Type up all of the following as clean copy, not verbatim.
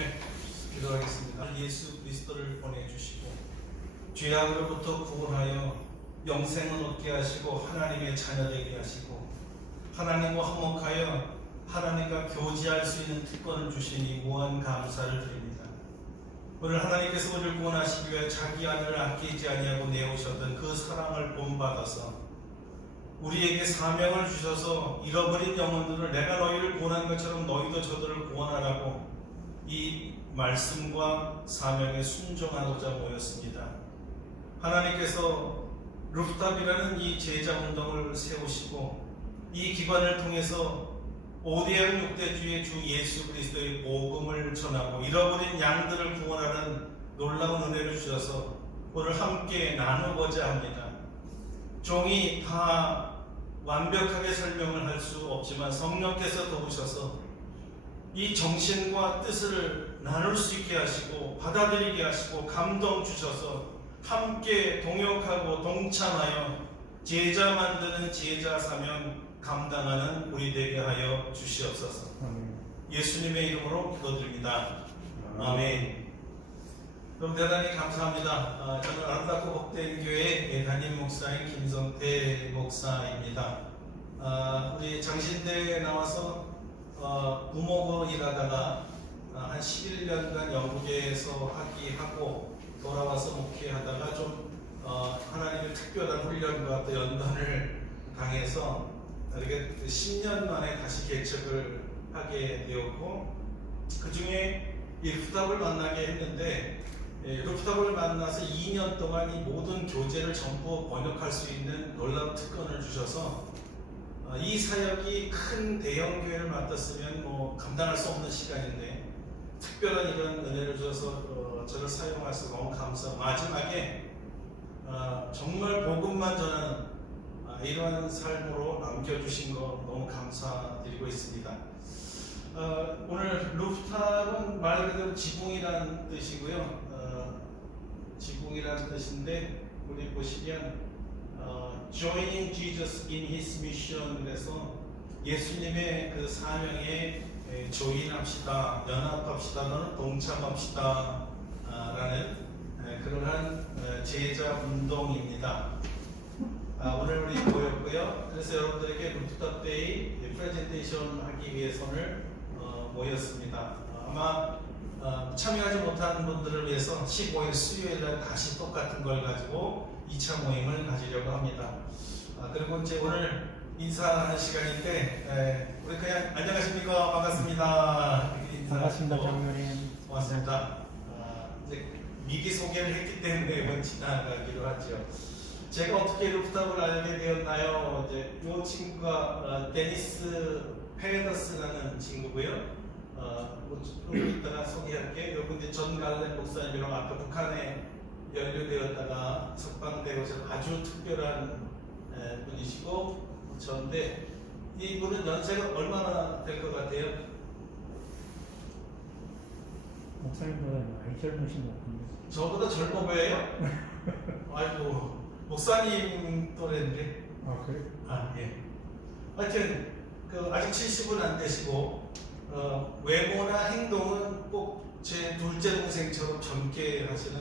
네, 기도하겠습니다. 예수 그리스도를 보내주시고 죄악으로부터 구원하여 영생을 얻게 하시고 하나님의 자녀되게 하시고 하나님과 화목하여 하나님과 교제할 수 있는 특권을 주시니 무한 감사를 드립니다. 오늘 하나님께서 우리를 구원하시기 위해 자기 아들을 아끼지 아니하고 내오셨던 그 사랑을 본받아서 우리에게 사명을 주셔서 잃어버린 영혼들을 내가 너희를 구원한 것처럼 너희도 저들을 구원하라고 이 말씀과 사명에 순종하고자 모였습니다. 하나님께서 루프탑이라는 이 제자 운동을 세우시고 이 기관을 통해서 오대양 6대주의 주 예수 그리스도의 복음을 전하고 잃어버린 양들을 구원하는 놀라운 은혜를 주셔서 오늘 함께 나누고자 합니다. 종이 다 완벽하게 설명을 할 수 없지만 성령께서 도우셔서 이 정신과 뜻을 나눌 수 있게 하시고 받아들이게 하시고 감동 주셔서 함께 동역하고 동참하여 제자 만드는 제자 사명 감당하는 우리 되게 하여 주시옵소서. 예수님의 이름으로 기도드립니다. 아멘. 그럼 대단히 감사합니다. 저는 아름답고 복된 교회 담임 목사인 김성태 목사입니다. 우리 장신대에 나와서 부목으로 일하다가 한 11년간 영국에서 학위하고 돌아와서 목회하다가 좀 하나님의 특별한 훈련과 또 연단을 당해서 이렇게 10년 만에 다시 개척을 하게 되었고 그 중에 이 루프탑을 만나게 했는데 루프탑을 만나서 2년 동안 이 모든 교재를 전부 번역할 수 있는 놀라운 특권을 주셔서 이 사역이 큰 대형 교회를 맡았으면 뭐 감당할 수 없는 시간인데 특별한 이런 은혜를 주셔서 저를 사용하셔서 너무 감사하고 마지막에 정말 복음만 전하는 이러한 삶으로 남겨주신 거 너무 감사드리고 있습니다. 오늘 루프탑은 말 그대로 지붕이라는 뜻이고요. 지붕이라는 뜻인데 우리 보시면 Joining Jesus in His Mission 그래서 예수님의 그 사명에 조인합시다, 연합합시다, 또는 동참합시다 라는 그러한 제자 운동입니다. 오늘 우리 모였고요. 그래서 여러분들에게 루프탑 데이 프레젠테이션 하기 위해서 오늘 모였습니다. 아마 참여하지 못한 분들을 위해서 15일 수요일날 다시 똑같은 걸 가지고 2차 모임을 가지려고 합니다. 그리고 이제 오늘 인사하는 시간인데 우리 그냥 안녕하십니까, 반갑습니다. 반갑습니다, 장로님. 고맙습니다. 이제 미리 소개를 했기 때문에 이번 지나가기로 하죠. 제가 어떻게 루프탑을 알게 되었나요? 이제 이 친구가 데니스 페더스라는 친구고요. 좀 이따가 소개할게. 요분 이제 전 갈렌 목사님이랑 아까 북한에 연루되었다가 석방되고서 아주 특별한 분이시고 저인데 이분은 연세가 얼마나 될 것 같아요? 목사님보다 많이 젊으신 것 같은데. 저보다 젊어 보여요? 아이고 목사님 또래인데. 아, 그래? 예. 하여튼 아직 70은 안 되시고 외모나 행동은 꼭 제 둘째 동생처럼 젊게 하시는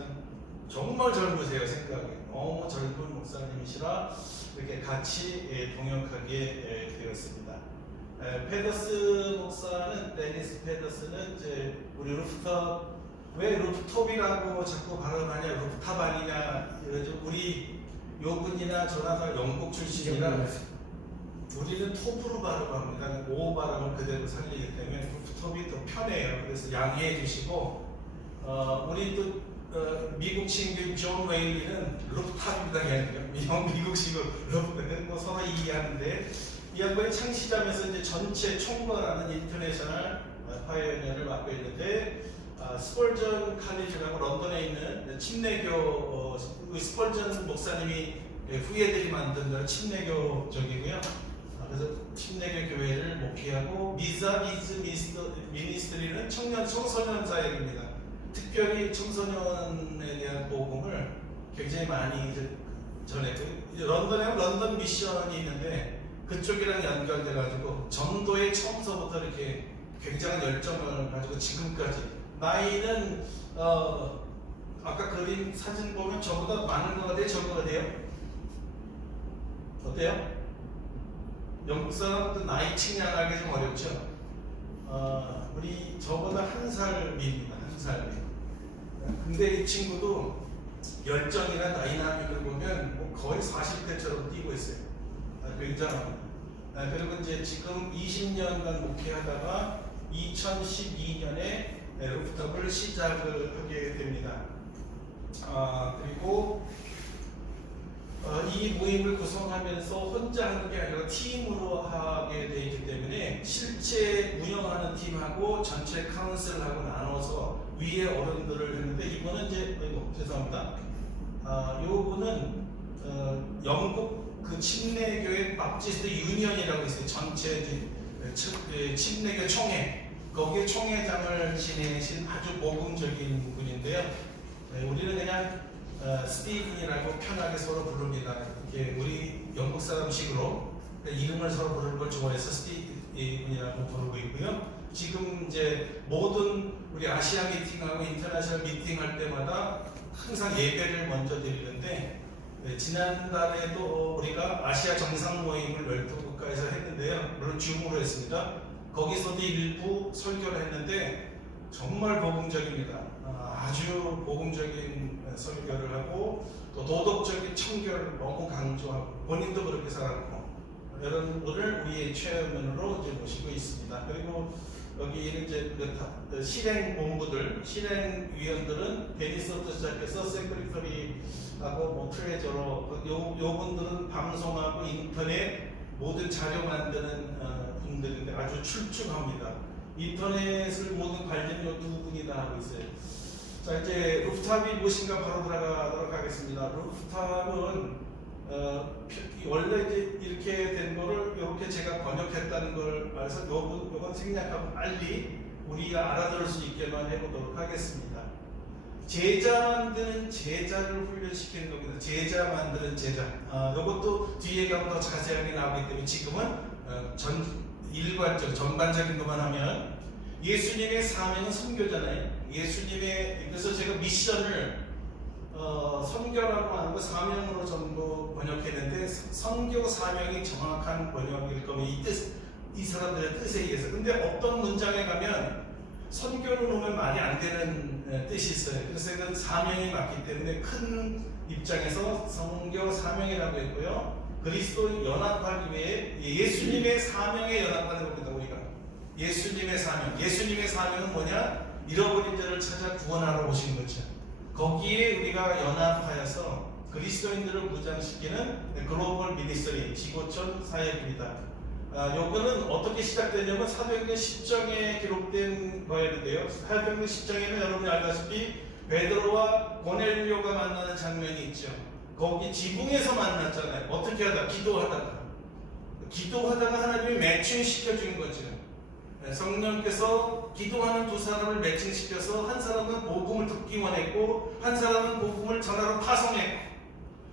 정말 젊으세요. 생각에 너무 젊은 목사님이시라 이렇게 같이 동역하게 되었습니다. 페더스 목사는 데니스 페더스는 이제 우리 루프탑 왜 루프톱이라고 자꾸 발언하냐, 루프탑 아니냐 이러죠. 우리 요분이나 저나 다 영국 출신이라 우리는 톱으로 발음합니다. 오 발음을 그대로 살리기 때문에 루프톱이 더 편해요. 그래서 양해해 주시고 우리 또 미국 친구 존 웨일리는 루프탑입니다. 미국식으로 루프탑은 뭐 서로 이해하는데 이 양반이 창시자면서 이제 전체 총괄하는 인터내셔널 파이어니어를 맡고 있는데 스펄전 칼리지라고 런던에 있는 침례교 스펄전 목사님이 후예들이 만든 침례교적이고요. 그래서 침례교 교회를 목회하고 미자비즈 미니스트리는 청소년 사역입니다. 특별히 청소년에 대한 복음을 굉장히 많이 전했고 런던에 런던 미션이 있는데 그쪽이랑 연결돼 가지고 전도에 처음서부터 이렇게 굉장한 열정을 가지고 지금까지 나이는 아까 그림 사진 보면 저보다 많은 것 같아요? 적은 것 같아요? 어때요? 영국 사람도 나이 측량하기 좀 어렵죠? 우리 저보다 한 살 위입니다. 한 살 위. 근데 이 친구도 열정이나 다이나믹을 보면 뭐 거의 40대처럼 뛰고 있어요. 굉장합니다. 그리고 이제 지금 20년간 목회하다가 2012년에 루프탑을 시작을 하게 됩니다. 그리고 이 모임을 구성하면서 혼자 하는 게 아니라 팀으로 하게 되어 있기 때문에 실제 운영하는 팀하고 전체 카운슬하고 나눠서 위에 어른들을 했는데 이거는 이제 죄송합니다. 요거는 영국 그 침례교회 밥티스트 유니언이라고 있어요. 전체 침례교 총회 거기에 총회장을 지내신 아주 모범적인 분인데요. 우리는 그냥 스티븐이라고 편하게 서로 부릅니다. 이렇게 우리 영국 사람식으로 이름을 서로 부르는 걸 좋아해서 스티븐이라고 부르고 있고요. 지금 이제 모든 우리 아시아 미팅하고 인터내셔널 미팅할 때마다 항상 예배를 먼저 드리는데 지난달에도 우리가 아시아 정상 모임을 12국가에서 했는데요. 물론 줌으로 했습니다. 거기서도 일부 설교를 했는데 정말 복음적입니다. 아주 복음적인 설교를 하고 또 도덕적인 청결을 너무 강조하고 본인도 그렇게 살았고 여러분을 우리의 체험으로 이제 모시고 있습니다. 그리고 여기는 이제 그 실행 본부들, 실행위원들은 베니스부터 시작해서 세크리터리하고 뭐 트레저러 요 분들은 방송하고 인터넷 모든 자료 만드는 분들인데 아주 출중합니다. 인터넷을 모든 관련 요 두 분이 다 하고 있어요. 자 이제 루프탑이 무엇인가 바로 들어가도록 하겠습니다. 루프탑은 원래 이제 이렇게 된 거를 이렇게 제가 번역했다는 걸 알아서 요건 생략하고 빨리 우리가 알아들을 수 있게만 해보도록 하겠습니다. 제자 만드는 제자를 훈련시키는 겁니다. 제자 만드는 제자. 요것도 뒤에 가면 더 자세하게 나오기 때문에 지금은 일관적, 전반적인 것만 하면 예수님의 사명은 선교잖아요. 그래서 제가 미션을 선교라고 하는 거 사명으로 전부 번역했는데 선교 사명이 정확한 번역일 거면 이 사람들의 뜻에 의해서. 근데 어떤 문장에 가면 선교로 놓으면 말이 안 되는 뜻이 있어요. 그래서 이건 사명이 맞기 때문에 큰 입장에서 선교 사명이라고 했고요. 그리스도 연합하기 위해 예수님의 사명에 연합하는 겁니다. 우리가 예수님의 사명은 뭐냐? 잃어버린 자를 찾아 구원하러 오신 거죠. 거기에 우리가 연합하여서 그리스도인들을 무장시키는 글로벌 미니스트리 지구촌 사역입니다. 요거는 어떻게 시작되냐면 사도행전 10장에 기록된 거였는데요. 사도행전 10장에는 여러분이 알다시피 베드로와 고넬료가 만나는 장면이 있죠. 거기 지붕에서 만났잖아요. 어떻게 하다? 기도하다가 하나님이 매칭시켜 준 거죠. 성령께서 기도하는 두 사람을 매칭시켜서 한 사람은 복음을 듣기 원했고 한 사람은 복음을 전하러 파송했고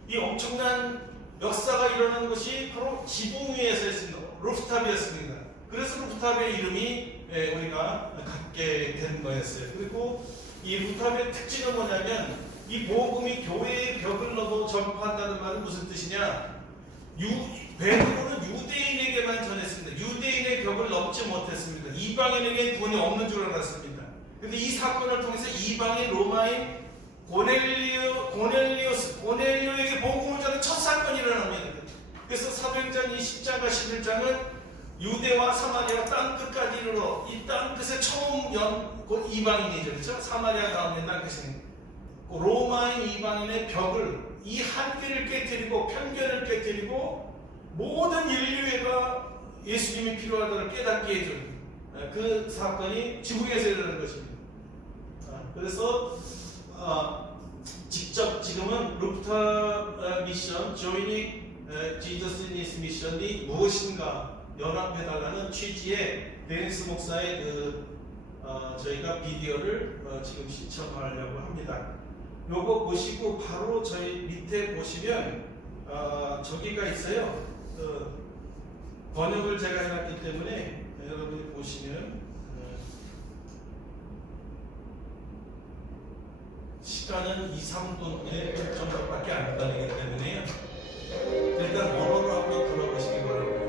이 엄청난 역사가 일어난 것이 바로 지붕 위에서 했습니다. 루프탑이었습니다. 그래서 루프탑의 이름이 우리가 갖게 된 거였어요. 그리고 이 루프탑의 특징은 뭐냐면 이 복음이 교회의 벽을 넘어 전파한다는 말은 무슨 뜻이냐? 베드로는 유대인에게만 전했습니다. 유대인의 벽을 넘지 못했습니다. 이방인에게 돈이 없는 줄 알았습니다. 근데 이 사건을 통해서 이방인 로마인 고넬리오에게 복음을 전하는 첫 사건이 일어납니다. 그래서 사도행전 10장과 11장은 유대와 사마리아 땅끝까지 이르러 이 땅끝에 처음 곧 이방인이죠. 그렇죠? 사마리아 다음에 땅끝입니다. 로마인 이방인의 벽을 이 한계를 깨뜨리고 편견을 깨뜨리고 모든 인류애가 예수님이 필요하다를 깨닫게 해준 그 사건이 지붕에서 일어나는 것입니다. 그래서 직접 지금은 루프탑 미션 Joining Jesus in His Mission이 무엇인가 연합해달라는 취지의 데니스 목사의 저희가 비디오를 지금 시청하려고 합니다. 요거 보시고 바로 저희 밑에 보시면 저기가 있어요. 번역을 제가 해놨기 때문에 여러분이 보시면 시간은 2, 3분의 1.5밖에 안 걸리기 때문에요. 일단 언어로 한번 들어보시기 바랍니다.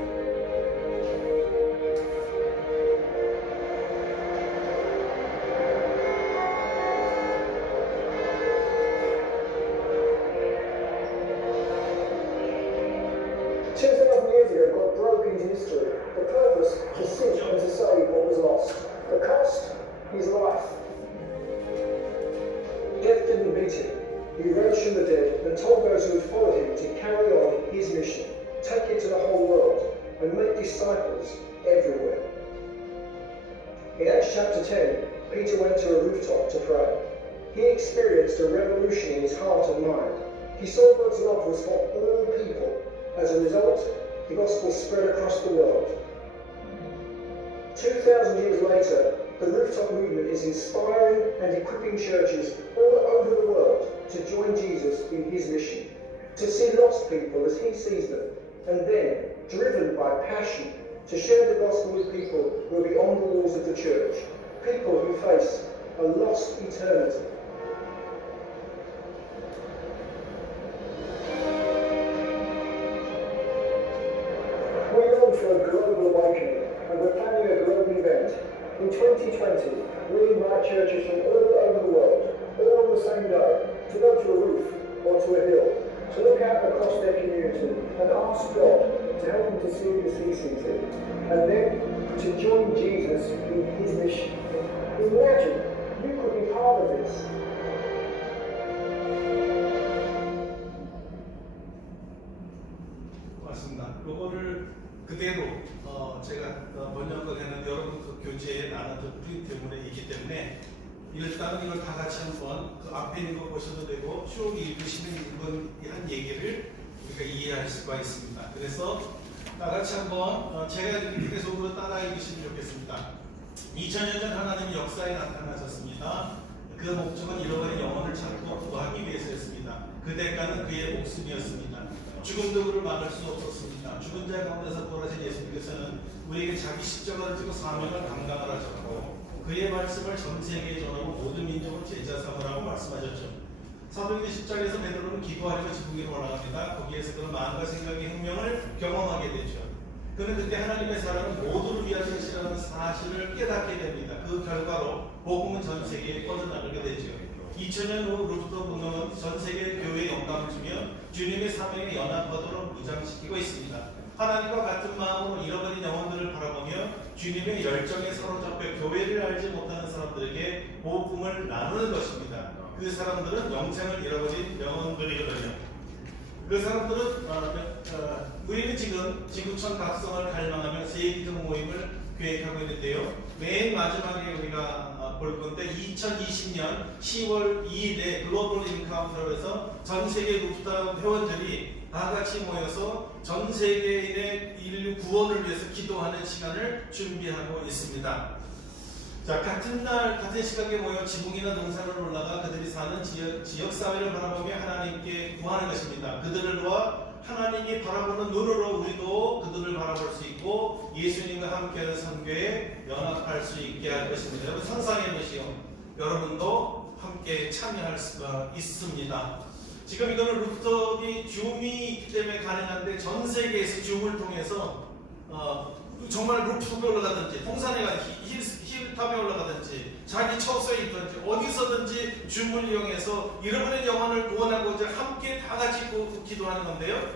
Years ago, God broke into history. The purpose to seek and to save what was lost. The cost, his life. Death didn't beat him. He rose from the dead and told those who had followed him to carry on his mission, take it to the whole world, and make disciples everywhere. In Acts chapter 10, Peter went to a rooftop to pray. He experienced a revolution in his heart and mind. He saw God's love was for all people. As a result, the gospel spread across the world. 2,000 years later, the rooftop movement is inspiring and equipping churches all over the world to join Jesus in his mission, to see lost people as he sees them, and then, driven by passion, to share the gospel with people who are beyond the walls of the church, people who face a lost eternity. We long for a global awakening, and we're planning a global event. In 2020, we invite churches from all over the world, all on the same day, to go to a roof or to a hill, to look out across their community and ask God to help them to see the CCT, and then to join Jesus in his mission. Imagine you could be part of this. 맞습니다. 요거를 그대로 제가 번역을 했는데 여러분 그 교재에 나눠준 프린트물에 있기 때문에 일단은 이걸 다 같이 한번 그 앞에 있는 거 보셔도 되고 쭉 읽으시는 이번 한 얘기를 우리가 이해할 수가 있습니다. 그래서 다 같이 한번 제가 읽기 속으로 따라 읽으시면 좋겠습니다. 2000년 전 하나님이 역사에 나타나셨습니다. 그 목적은 잃어버린 영혼을 찾고 구하기 위해서였습니다. 그 대가는 그의 목숨이었습니다. 죽음도 그를 막을 수 없었습니다. 죽은 자 가운데서 부활하신 예수님께서는 우리에게 자기 십자가를 지고 사명을 감당을 하셨고 그의 말씀을 전 세계에 전하고 모든 민족을 제자 삼으라고 말씀하셨죠. 사도행전 10장에서 베드로는 기도하려고 지붕 위로 올라갑니다. 거기에서 그는 마음과 생각의 혁명을 경험하게 되죠. 그는 그때 하나님의 사랑은 모두를 위한 것이라는 사실을 깨닫게 됩니다. 그 결과로 복음은 전 세계에 퍼져나가게 되죠. 2000년 후 루프톱 운동은 전 세계 교회에 영감을 주며 주님의 사명에 연합하도록 무장시키고 있습니다. 하나님과 같은 마음으로 잃어버린 영혼들을 바라보며 주님의 열정에 사로잡혀 교회를 알지 못하는 사람들에게 복음을 나누는 것입니다. 그 사람들은 영생을 잃어버린 영혼들이거든요. 그 사람들은 우리는 지금 지구촌 각성을 갈망하며 세계적 모임을 계획하고 있는데요. 맨 마지막에 우리가 볼 건데 2020년 10월 2일에 글로벌 인카운터에서 전 세계 루프탑 회원들이 다 같이 모여서 전 세계인의 인류 구원을 위해서 기도하는 시간을 준비하고 있습니다. 자, 같은 날 같은 시각에 모여 지붕이나 동산을 올라가 그들이 사는 지역 사회를 바라보며 하나님께 구하는 것입니다. 그들을 도와 하나님이 바라보는 눈으로 우리도 그들을 바라볼 수 있고 예수님과 함께하는 선교에 연합할 수 있게 할 것입니다. 여러분 상상해 보시오. 여러분도 함께 참여할 수가 있습니다. 지금 이거는 루프톱이 줌이 있기 때문에 가능한데 전 세계에서 줌을 통해서 정말 루프톱에 올라가든지 동산에 가 힐탑에 올라가든지 자기 처소에 있든지 어디서든지 줌을 이용해서 잃어버린 영혼을 구원하고자 함께 다 같이 기도하는 건데요.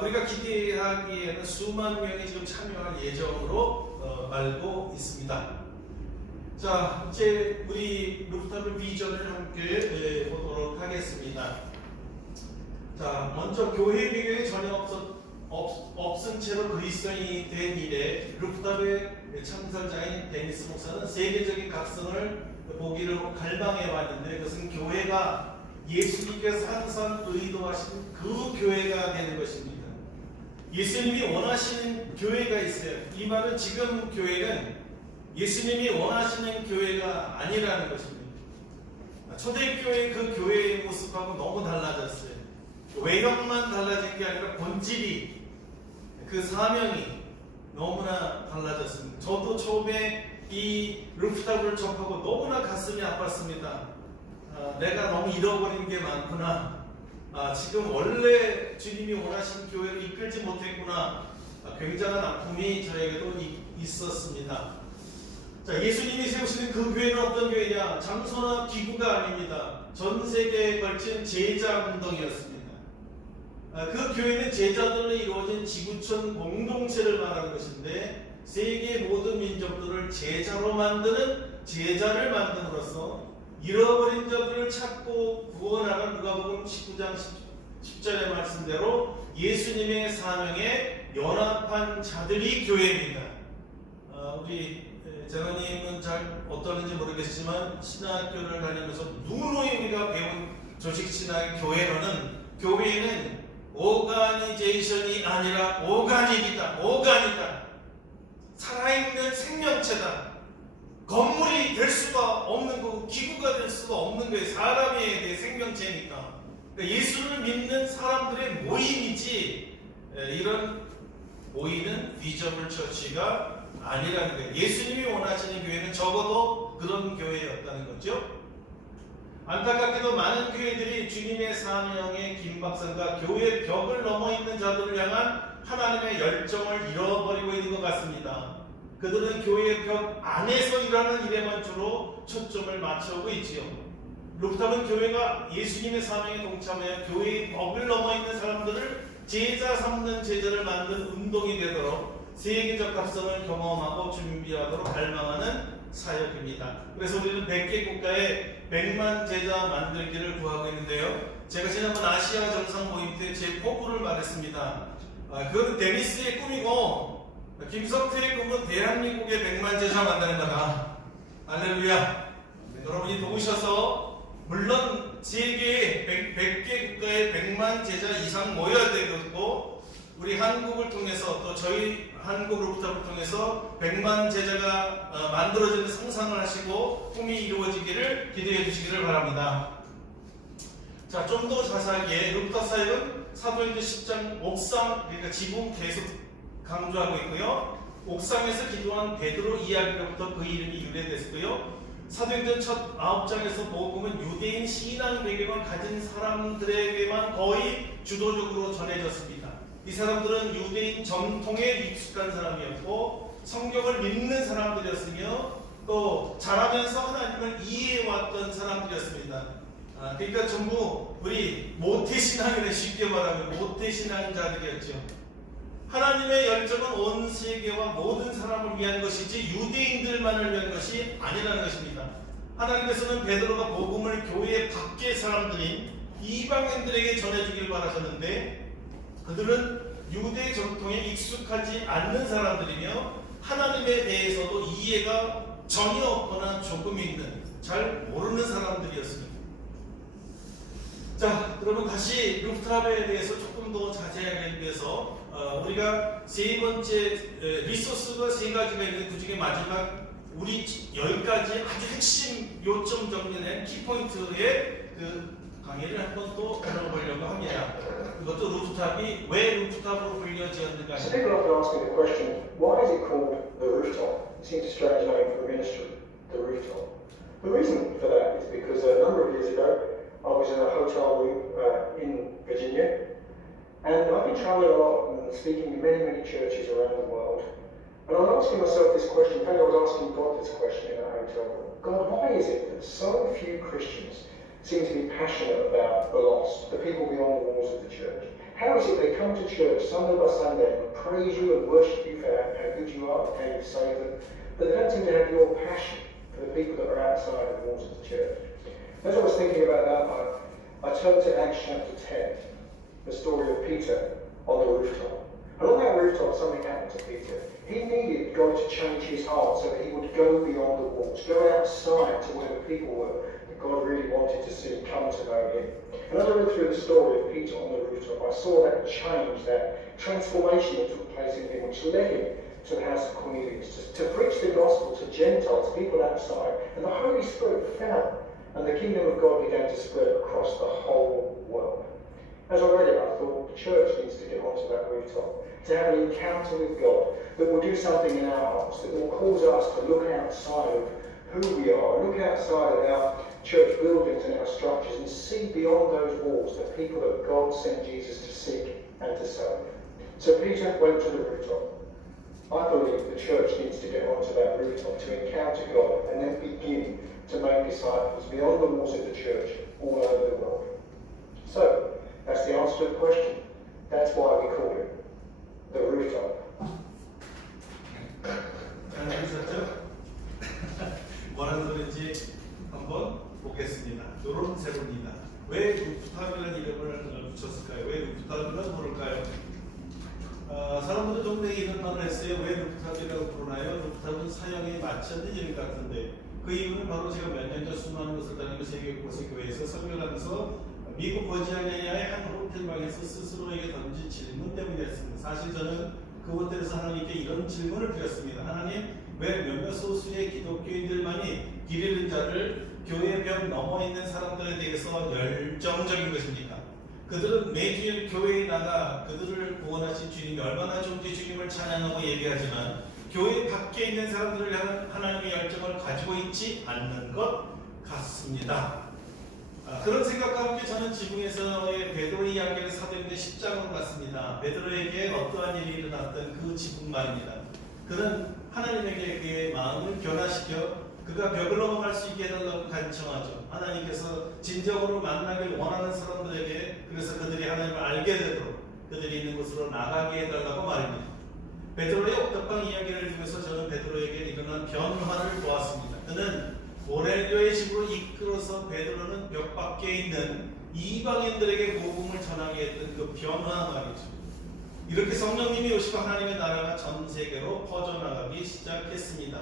우리가 기대하기에는 수만 명이 지금 참여할 예정으로 알고 있습니다. 자, 이제 우리 루프탑의 비전을 함께 보도록 하겠습니다. 자, 먼저 교회 배경이 전혀 없은 채로 그리스도인이 된 이래 루프탑의 창설자인 데니스 목사는 세계적인 각성을 보기를 갈망해 왔는데 그것은 교회가 예수님께서 항상 의도하신 그 교회가 되는 것입니다. 예수님이 원하시는 교회가 있어요. 이 말은 지금 교회는 예수님이 원하시는 교회가 아니라는 것입니다. 초대교회 그 교회의 모습하고 너무 달라졌어요. 외형만 달라진 게 아니라 본질이 그 사명이 너무나 달라졌습니다. 저도 처음에 이 루프탑을 접하고 너무나 가슴이 아팠습니다. 내가 너무 잃어버린 게 많구나. 지금 원래 주님이 원하신 교회를 이끌지 못했구나. 굉장한 아픔이 저에게도 있었습니다. 자, 예수님이 세우시는 그 교회는 어떤 교회냐? 장소나 기구가 아닙니다. 전 세계에 걸친 제자 운동이었습니다. 그 교회는 제자들로 이루어진 지구촌 공동체를 말하는 것인데, 세계 모든 민족들을 제자로 만드는 제자를 만듦으로써 잃어버린 자들을 찾고 구원하는 누가복음 19장 10절의 말씀대로 예수님의 사명에 연합한 자들이 교회입니다. 우리 장로님은 잘 어떠는지 모르겠지만 신학교를 다니면서 누누이 우리가 배운 조직신학 교회는 오가니제이션이 아니라 오가닉이다. 오가니다. 살아있는 생명체다. 건물이 될 수가 없는 거고 기구가 될 수가 없는 거예요. 사람의 내 생명체니까. 그러니까 예수를 믿는 사람들의 모임이지 이런 모이는 비저블 처치가 아니라는 거예요. 예수님이 원하시는 교회는 적어도 그런 교회였다는 거죠. 안타깝게도 많은 교회들이 주님의 사명의 긴박성과 교회의 벽을 넘어 있는 자들을 향한 하나님의 열정을 잃어버리고 있는 것 같습니다. 그들은 교회의 벽 안에서 일하는 일에만 주로 초점을 맞춰오고 있지요. 루프탑은 교회가 예수님의 사명에 동참하여 교회의 벽을 넘어 있는 사람들을 제자 삼는 제자를 만든 운동이 되도록 세계적 각성을 경험하고 준비하도록 갈망하는 사역입니다. 그래서 우리는 100개 국가에 100만 제자 만들기를 구하고 있는데요. 제가 지난번 아시아 정상 모임 때 제 포부를 말했습니다. 그건 데니스의 꿈이고 김성태의 꿈은 대한민국의 100만 제자 만드는 거다. 할렐루야. 여러분이 도우셔서 물론 세계의 100개 국가에 100만 제자 이상 모여야 되겠고, 우리 한국을 통해서 또 저희 한국 루프탑을 통해서 100만 제자가 만들어지는 상상을 하시고 꿈이 이루어지기를 기대해 주시기를 바랍니다. 자, 좀 더 자세하게 루프탑 사역은 사도행전 10장 옥상, 그러니까 지붕 계속 강조하고 있고요. 옥상에서 기도한 베드로 이야기로부터 그 이름이 유래됐고요. 사도행전 첫 9장에서 복음은 유대인 신앙 배경을 가진 사람들에게만 거의 주도적으로 전해졌습니다. 이 사람들은 유대인 전통에 익숙한 사람이었고 성경을 믿는 사람들이었으며 또 자라면서 하나님을 이해해왔던 사람들이었습니다. 그러니까 전부 우리 모태신앙이라 쉽게 말하면 모태신앙자들이었죠. 하나님의 열정은 온 세계와 모든 사람을 위한 것이지 유대인들만을 위한 것이 아니라는 것입니다. 하나님께서는 베드로가 복음을 교회 밖의 사람들인 이방인들에게 전해주길 바라셨는데, 그들은 유대 전통에 익숙하지 않는 사람들이며 하나님에 대해서도 이해가 전혀 없거나 조금 있는, 잘 모르는 사람들이었습니다. 자, 그러면 다시 루프탑에 대해서 조금 더 자세하게 하기 위해서 우리가 세 번째 리소스가 세 가지가 있는데 그 중에 마지막 우리 10가지 아주 핵심 요점 정리된 키포인트의 그 강의를 한번 또 나눠보려고 합니다. 그것도 루프탑이 왜 루프탑으로 불려지었는가. So people often ask me the question, why is it called the rooftop? It seems a strange name for a ministry, the rooftop. The reason for that is because a number of years ago I was in a hotel room in Virginia, and I've been traveling a lot and speaking in many, many churches around the world. And I was asking myself this question, in fact I was asking God this question in a hotel room. God, why is it that so few Christians seem to be passionate about the lost, the people beyond the walls of the church? How is it they come to church Sunday by Sunday and praise you and worship you for how good you are, how you've saved them, but they don't seem to have your passion for the people that are outside the walls of the church? As I was thinking about that, I turned to Acts chapter 10, the story of Peter on the rooftop. And on that rooftop, something happened to Peter. He needed God to change his heart so that he would go beyond the walls, go outside to where the people were that God really wanted to see come to know him. And as I read through the story of Peter on the rooftop, I saw that change, that transformation that took place in him, which led him to the house of Cornelius, to preach the gospel to Gentiles, people outside. And the Holy Spirit fell, and the kingdom of God began to spread across the whole world. As I read it, I thought the church needs to get onto that rooftop, to have an encounter with God that will do something in our hearts, that will cause us to look outside of who we are, look outside at our church buildings and our structures and see beyond those walls the people that God sent Jesus to seek and to save. So Peter went to the rooftop. I believe the church needs to get onto that rooftop to encounter God and then begin to make disciples beyond the walls of the church all over the world. So, that's the answer to the question. That's why we call it the rooftop. 잘 들으셨죠? 뭐라는 소리인지 한번 보겠습니다. 요런 세로입니다. 왜 루프탑이라는 이름을 붙였을까요? 왜 루프탑이라고 부를까요? 사람들은 종종 이런 말을 했어요. 왜 루프탑이라고 부르나요? 루프탑은 사형에 맞지 않는 이름 같은데 그 이유는 바로 제가 몇 년 전 수많은 곳을 다니고 세계 곳의 교회에서 설교하면서 미국 버지니아의 한 호텔방에서 스스로에게 던진 질문 때문이었습니다. 사실 저는 그 호텔에서 하나님께 이런 질문을 드렸습니다. 하나님, 왜 몇몇 소수의 기독교인들만이 길 잃은 자를 교회 벽 넘어 있는 사람들에 대해서 열정적인 것입니까? 그들은 매주일 교회에 나가 그들을 구원하신 주님이 얼마나 좋은지 주님을 찬양하고 얘기하지만 교회 밖에 있는 사람들을 향한 하나님의 열정을 가지고 있지 않는 것 같습니다. 그런 생각과 함께 저는 지붕에서의 베드로 이야기를 사도행전 10장으로 갔습니다. 베드로에게 어떠한 일이 일어났던 그 지붕 말입니다. 그는 하나님에게 그의 마음을 변화시켜 그가 벽을 넘어갈 수 있게 해달라고 간청하죠. 하나님께서 진정으로 만나길 원하는 사람들에게 그래서 그들이 하나님을 알게 되도록 그들이 있는 곳으로 나가게 해달라고 말입니다. 베드로의 옥탑방 이야기를 통해서 저는 베드로에게 일어난 변화를 보았습니다. 그는 고넬료의 집으로 이끌어서 베드로는 벽 밖에 있는 이방인들에게 복음을 전하게 했던 그 변화 말이죠. 이렇게 성령님이 오시고 하나님의 나라가 전 세계로 퍼져나가기 시작했습니다.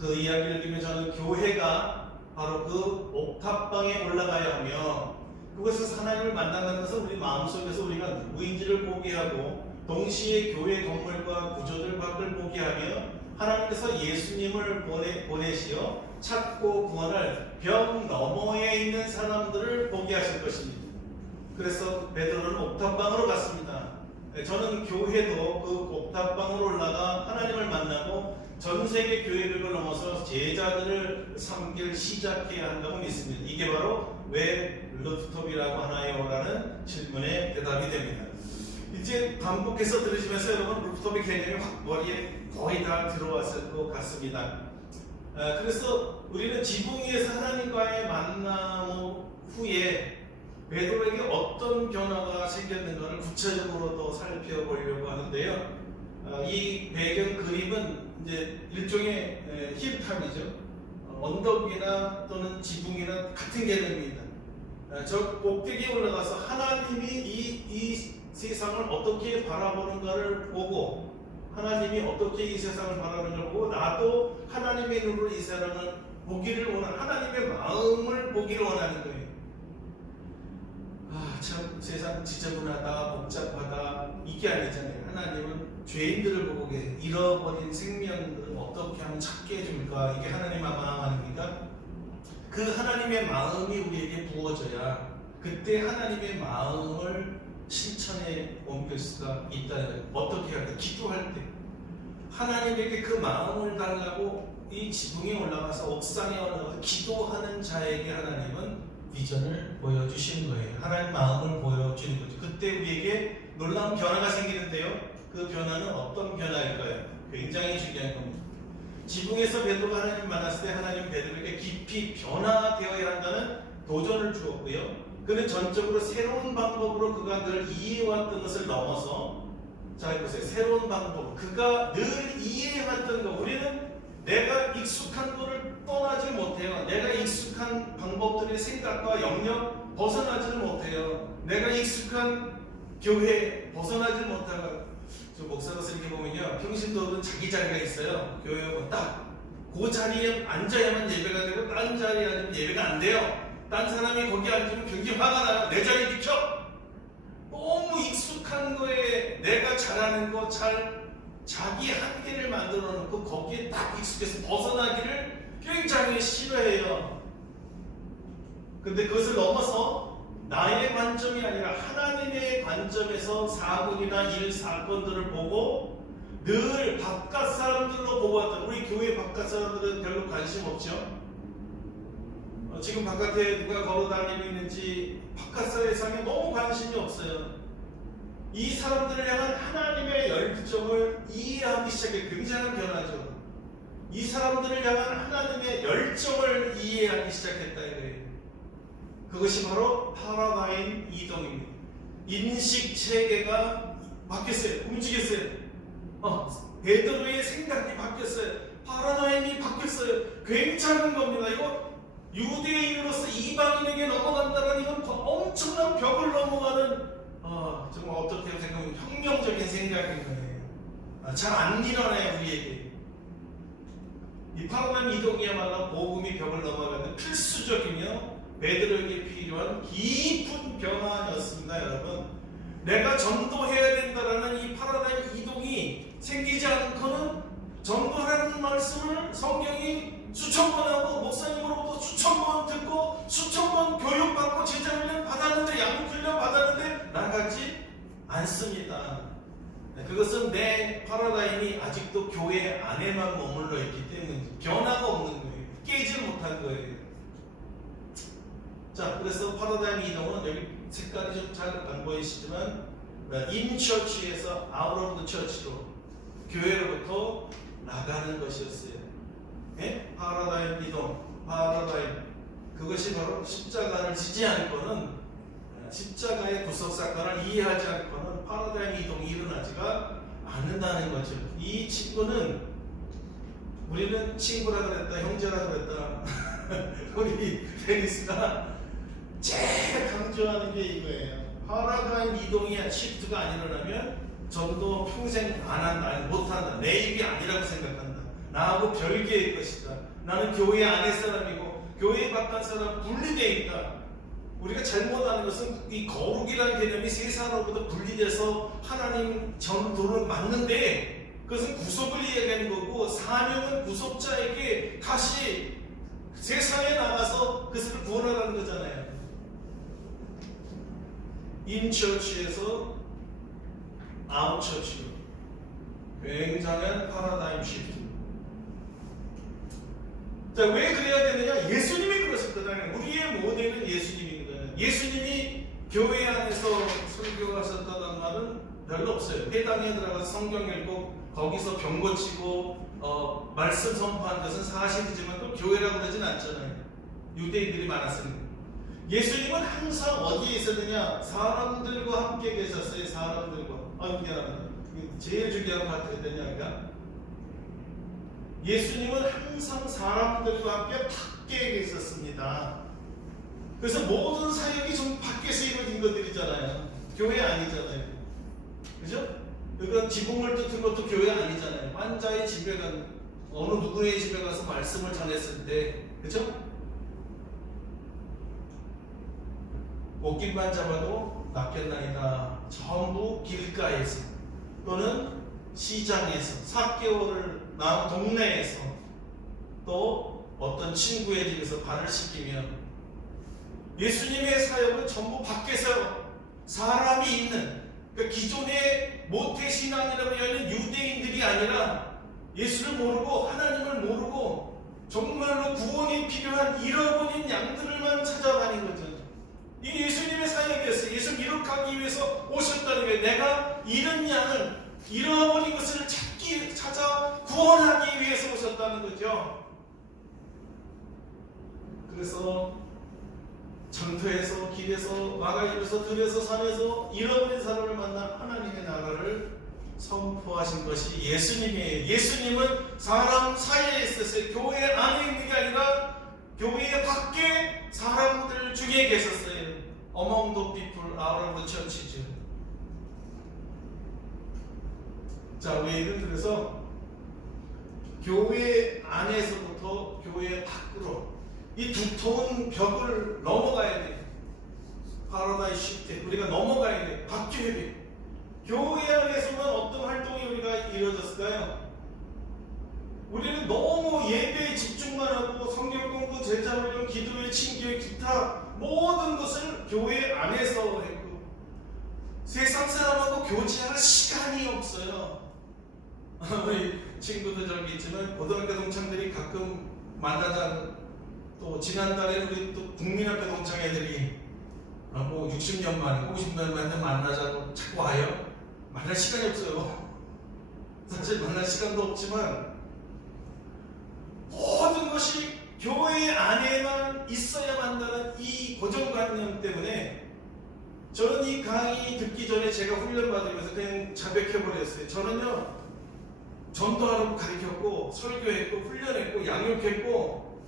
그 이야기를 들으면 저는 교회가 바로 그 옥탑방에 올라가야 하며 그곳에서 하나님을 만난다는 것은 우리 마음속에서 우리가 누구인지를 보게 하고 동시에 교회 건물과 구조들 밖을 보게 하며 하나님께서 예수님을 보내시어 찾고 구원할 벽 너머에 있는 사람들을 보게 하실 것입니다. 그래서 베드로는 옥탑방으로 갔습니다. 저는 교회도 그 옥탑방으로 올라가 하나님을 만나고 전 세계 교회를 넘어서 제자들을 섬기를 시작해야 한다고 믿습니다. 이게 바로 왜 루프톱이라고 하나요? 라는 질문에 대답이 됩니다. 이제 반복해서 들으시면서 여러분 루프톱의 개념이 확 머리에 거의 다 들어왔을 것 같습니다. 그래서 우리는 지붕 위에서 하나님과의 만남 후에 베드로에게 어떤 변화가 생겼는가를 구체적으로 더 살펴보려고 하는데요. 이 배경 그림은 이제 일종의 힐탑이죠. 언덕이나 또는 지붕이나 같은 개념입니다. 저 꼭대기에 올라가서 하나님이 이 세상을 어떻게 바라보는가를 보고 하나님이 어떻게 이 세상을 바라보는가를 보고 나도 하나님의 눈으로 이 세상을 보기를 원하는 하나님의 마음을 보기를 원하는 거예요. 참 세상 지저분하다 복잡하다 이게 아니잖아요. 하나님은 죄인들을 보고 잃어버린 생명들을 어떻게 하면 찾게 해줄까 이게 하나님의 마음 아닙니까? 그 하나님의 마음이 우리에게 부어져야 그때 하나님의 마음을 실천에 옮길 수가 있다는 거예요. 어떻게 할까? 기도할 때 하나님에게 그 마음을 달라고 이 지붕에 올라가서 옥상에 올라가서 기도하는 자에게 하나님은 비전을 보여주시는 거예요. 하나님 마음을 보여주는 거죠. 그때 우리에게 놀라운 변화가 생기는데요. 그 변화는 어떤 변화일까요? 굉장히 중요한 겁니다. 지붕에서 베드로가 하나님 만났을 때 하나님 베드로에게 깊이 변화되어야 한다는 도전을 주었고요. 그는 전적으로 새로운 방법으로 그가 늘 이해해왔던 것을 넘어서 자 보세요. 새로운 방법. 그가 늘 이해해왔던 것. 우리는 내가 익숙한 것을 떠나지 못해요. 내가 익숙한 방법들의 생각과 영역 벗어나지를 못해요. 내가 익숙한 교회 벗어나지 못하고 저 목사로서 이렇게 보면요. 평신도는 자기 자리가 있어요. 교회 오면 딱 그 자리에 앉아야만 예배가 되고 딴 자리에 앉으면 예배가 안 돼요. 딴 사람이 거기 앉으면 굉장히 화가 나요. 내 자리 비켜! 너무 익숙한 거에 내가 잘하는 거 자기 한계를 만들어 놓고 거기에 딱 익숙해서 벗어나기를 굉장히 싫어해요. 근데 그것을 넘어서 나의 관점이 아니라 하나님의 관점에서 사건이나 일, 사건들을 보고 늘 바깥 사람들로 보았던 우리 교회 바깥 사람들은 별로 관심 없죠. 지금 바깥에 누가 걸어 다니고 있는지 바깥 세상에 너무 관심이 없어요. 이 사람들을 향한 하나님의 열정을 이해하기 시작해. 굉장한 변화죠. 이 사람들을 향한 하나님의 열정을 이해하기 시작했다 이거예요. 그것이 바로 파라다임 이동입니다. 인식 체계가 바뀌었어요. 움직였어요. 베드로의 생각이 바뀌었어요. 파라다임이 바뀌었어요. 굉장한 겁니다. 이거 유대인으로서 이방인에게 넘어간다는 이건 엄청난 벽을 넘어가는 정말 어떻게 생각하면 혁명적인 생각인 거예요. 잘 안 일어나요 우리에게. 이 파라다임 이동이야말로 복음이 벽을 넘어가는 필수적이며 베드로에게 필요한 깊은 변화였습니다. 여러분, 내가 전도해야 된다라는 이 파라다임 이동이 생기지 않고는 전도하라는 말씀을 성경이 수천 번 하고 목사님으로부터 수천 번 듣고 수천 번 교육받고 제자훈련 받았는데 양육훈련 받았는데 나가지 않습니다. 그것은 내 파라다임이 아직도 교회 안에만 머물러 있기 때문에 변화가 없는 거예요. 깨지 못한 거예요. 자, 그래서 파라다임 이동은 여기 색깔이 좀 잘 안 보이시지만 in church에서 out of the church로 교회로부터 나가는 것이었어요. 네? 파라다임 이동, 파라다임 그것이 바로 십자가를 지지 않고는 십자가의 구속 사건을 이해하지 않고는 파라다임 이동이 일어나지가 않는다는 거죠. 이 친구는 우리는 친구라 그랬다, 형제라 그랬다. 우리 데니스가 제일 강조하는 게 이거예요. 파라다임 이동이 시프트가 안 일어나면 전도 평생 안 한다, 아니 못한다, 내 일이 아니라고 생각한다. 나하고 별개의 것이다. 나는 교회 안의 사람이고 교회 바깥 사람 분리되어 있다. 우리가 잘못하는 것은 이 거룩이라는 개념이 세상으로부터 분리돼서 하나님 전도를 맞는데 그것은 구속을 이야기하는 거고 사명은 구속자에게 다시 세상에 나가서 그것을 구원하라는 거잖아요. 인 처치에서 아웃 처치로 굉장한 파라다임 시프트. 자, 왜 그래야 되느냐? 예수님이 그러셨거든요. 우리의 모델은 예수님입니다. 예수님이 교회 안에서 설교하셨다는 말은 별로 없어요. 회당에 들어가서 성경 읽고 거기서 병 고치고 말씀 선포한 것은 사실이지만 또 교회라고 그러진 않잖아요. 유대인들이 많았으니까. 예수님은 항상 어디에 있었느냐? 사람들과 함께 계셨어요. 사람들과. 미안합니다. 제일 중요한 파트가 되냐? 예수님은 항상 사람들과 함께 밖에 계셨습니다. 그래서 모든 사역이 좀 밖에서 이루어진 것들이잖아요. 교회 아니잖아요. 그죠? 그러니까 지붕을 뜯은 것도 교회 아니잖아요. 환자의 집에 간 어느 누구의 집에 가서 말씀을 전했을 때, 그죠? 옷깃만 잡아도 낫겠나이다. 전부 길가에서 또는 시장에서, 삭개오를 낳은 동네에서, 또 어떤 친구의 집에서 발을 씻기면 예수님의 사역은 전부 밖에서 사람이 있는, 그러니까 기존의 모태신앙이라고 하는 유대인들이 아니라 예수를 모르고 하나님을 모르고 정말로 구원이 필요한 잃어버린 양들만 찾아다닌 거죠. 이게 예수님의 사역이었어요. 예수를 이룩하기 위해서 오셨다는 거예요. 내가 잃은 양을, 잃어버린 것을 찾아 구원하기 위해서 오셨다는 거죠. 그래서 전도에서, 길에서, 마가집에서, 들에서, 산에서 잃어버린 사람을 만나 하나님의 나라를 선포하신 것이 예수님이에요. 예수님은 사람 사이에 있었어요. 교회 안에 있는 게 아니라 교회 밖에 사람들 중에 계셨어요. Among the people out of the churches. 자, 우리는 그래서 교회 안에서부터 교회 밖으로 이 두터운 벽을 넘어가야 돼. 파라다임 시프트 우리가 넘어가야 돼. 바뀌어야 돼. 교회 안에서만 어떤 활동이 우리가 이루어졌을까요? 우리는 너무 예배에 집중만 하고 성경 공부, 제자훈련, 기도회, 친교회, 기타 모든 것을 교회 안에서 했고 세상 사람하고 교제할 시간이 없어요. 우리 친구들 저기 있지만 고등학교 동창들이 가끔 만나자. 또 지난달에 우리 또 국민학교 동창 애들이 뭐 60년 만에 50년 만에 만나자고 자꾸 와요. 만날 시간이 없어요. 사실 만날 시간도 없지만 모든 것이 교회 안에만 있어야만 한다는 이 고정관념 때문에 저는 이 강의 듣기 전에 제가 훈련받으면서 그냥 자백해버렸어요. 저는요, 전도하라고 가르쳤고, 설교했고, 훈련했고, 양육했고,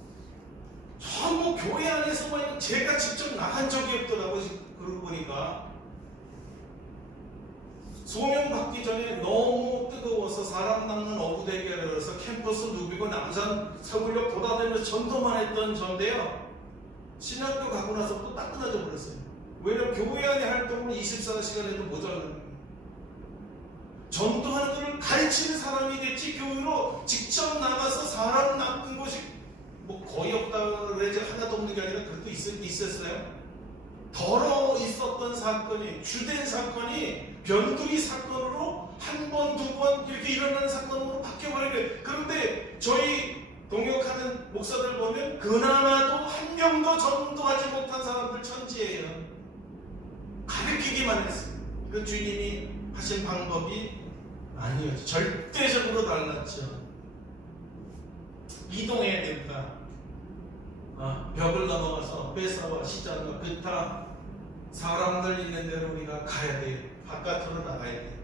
전부 교회 안에서만 제가 직접 나간 적이 없더라고요. 그러고 보니까. 소명 받기 전에 너무 뜨거워서 사람 낚는 어부 대결에서 캠퍼스 누비고 남산 서울역 돌아다니면서 전도만 했던 전데요. 신학교 가고 나서 또 딱 끊어져 버렸어요. 왜냐면 교회 안에 활동을 24시간 해도 모자라는. 전도하는 것을 가르치는 사람이 됐지 교회로 직접 나가서 사람 낚는 것이 뭐 거의 없다 그래야지 하나도 없는 게 아니라 그것도 있었어요. 덜어 있었던 사건이, 주된 사건이 변두리 사건으로 한 번, 두 번 이렇게 일어나는 사건으로 바뀌어버리게. 그런데 저희 동역하는 목사들 보면 그나마도 한 명도 전도하지 못한 사람들 천지예요. 가르치기만 했어요. 그 주님이 하신 방법이 아니었죠. 절대적으로 달랐죠. 이동해야 된다. 벽을 넘어가서 회사와 시장과 그타 사람들 있는 데로 우리가 가야 돼요. 바깥으로 나가야 돼요.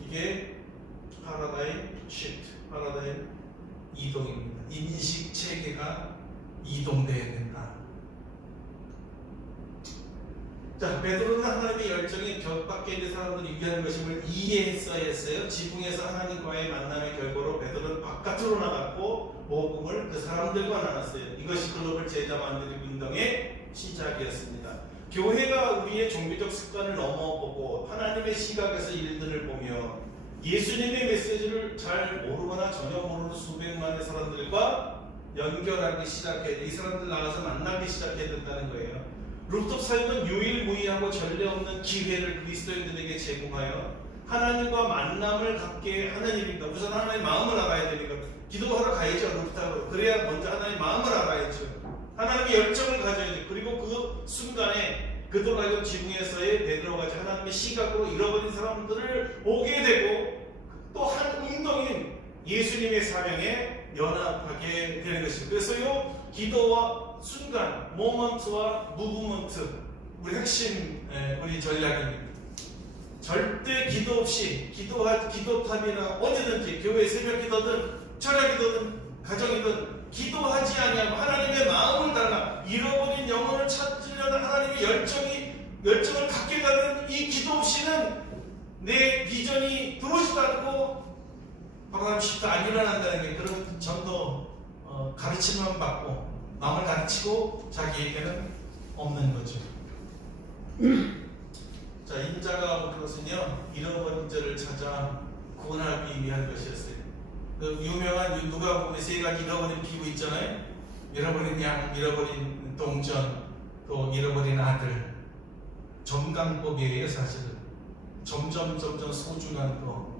이게 파라다임 시프트, 파라다임 이동입니다. 인식 체계가 이동돼야 된다. 자, 베드로는 하나님의 열정이 벽 밖에 있는 사람들을 위한 것임을 이해했어야 했어요. 지붕에서 하나님과의 만남의 결과로 베드로는 바깥으로 나갔고 복음을 그 사람들과 나눴어요. 이것이 글로벌 제자 만들기 운동의 시작이었습니다. 교회가 우리의 종교적 습관을 넘어보고 하나님의 시각에서 일들을 보며 예수님의 메시지를 잘 모르거나 전혀 모르는 수백만의 사람들과 연결하기 시작해야 돼. 이 사람들 나가서 만나기 시작해야 된다는 거예요. 루프톱 사역은 유일무이하고 전례 없는 기회를 그리스도인들에게 제공하여 하나님과 만남을 갖게 하는 일입니다. 우선 하나님의 마음을 알아야 되니까 기도하러 가야죠. 루프탑으로. 그래야 먼저 하나님의 마음을 알아야죠. 하나님의 열정을 가져야죠. 그리고 그 순간에 그들과 지붕에서의 베드로같이 하나님의 시각으로 잃어버린 사람들을 보게 되고 또 한 운동인 예수님의 사명에 연합하게 되는 것입니다. 그래서요, 기도와 순간, 모먼트와 무브먼트, 우리 핵심 우리 전략입니다. 절대 기도 없이 기도탑이나 어디든지 교회 새벽 기도든 철야 기도든 가정이든 기도하지 아니하고 하나님의 마음을 달라 잃어버린 영혼을 찾으려는 하나님의 열정을 갖게 되는 이 기도 없이는 내 비전이 들어오지도 않고 바람쉽도 안 일어난다는 게 그런 전도 가르침만 받고 남을 가르치고 자기에게는 없는 거죠. 자, 인자가 그것은요, 잃어버린 자를 찾아 구원하기 위한 것이었어요. 그 유명한 누가복음의 세 가지 잃어버린 기구 있잖아요. 잃어버린 양, 잃어버린 동전, 또 잃어버린 아들. 점강법이에요, 사실은. 점점 소중한 거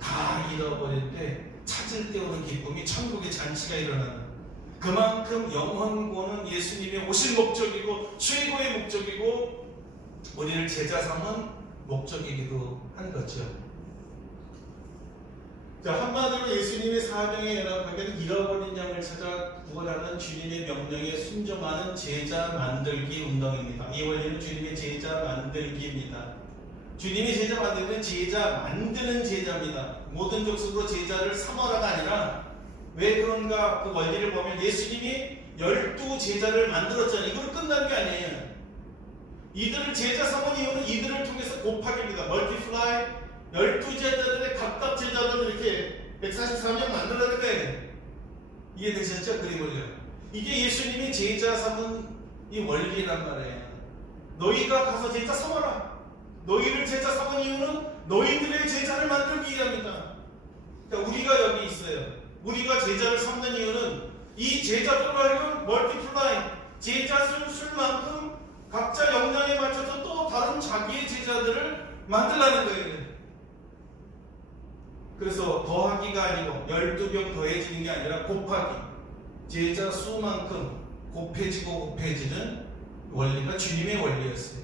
다 잃어버릴 때 찾을 때 오는 기쁨이 천국의 잔치가 일어나는. 그만큼 영혼고는 예수님의 오실 목적이고 최고의 목적이고 우리를 제자 삼은 목적이기도 한 거죠. 자, 한마디로 예수님의 사명에 연합하게는 잃어버린 양을 찾아 구원하는 주님의 명령에 순종하는 제자 만들기 운동입니다. 이 원리는 주님의 제자 만들기입니다. 주님의 제자 만들기는 제자 만드는 제자입니다. 모든 족속으로 제자를 삼아라가 아니라 왜 그런가 그 원리를 보면 예수님이 12제자를 만들었잖아요. 이걸로 끝난 게 아니에요. 이들을 제자 삼은 이유는 이들을 통해서 곱하기입니다. 멀티플라이 12제자들의 각각 제자들을 이렇게 144명 만들어야 돼. 이해되셨죠? 그림을요. 이게 예수님이 제자 삼은 이 원리란 말이에요. 너희가 가서 제자 삼아라. 너희를 제자 삼은 이유는 너희들의 제자를 만들기 위함이다. 그러니까 우리가 여기 있어요. 우리가 제자를 삼는 이유는 이 제자들로 하여금 멀티플라이 제자 수만큼 각자 역량에 맞춰서 또 다른 자기의 제자들을 만들라는 거예요. 그래서 더하기가 아니고 12명 더해지는 게 아니라 곱하기, 제자 수만큼 곱해지고 곱해지는 원리가 주님의 원리였어요.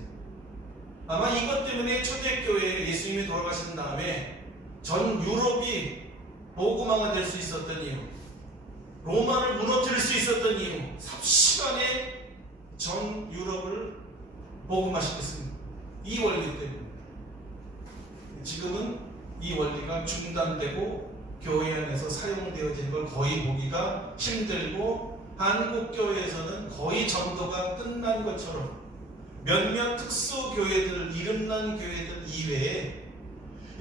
아마 이것 때문에 초대교회에 예수님이 돌아가신 다음에 전 유럽이 복음화가 될 수 있었던 이유, 로마를 무너뜨릴 수 있었던 이유, 삽시간에 전 유럽을 복음화시켰습니다. 이 원리 때문에. 지금은 이 원리가 중단되고 교회 안에서 사용되어진 걸 거의 보기가 힘들고, 한국 교회에서는 거의 전도가 끝난 것처럼 몇몇 특수 교회들, 이름난 교회들 이외에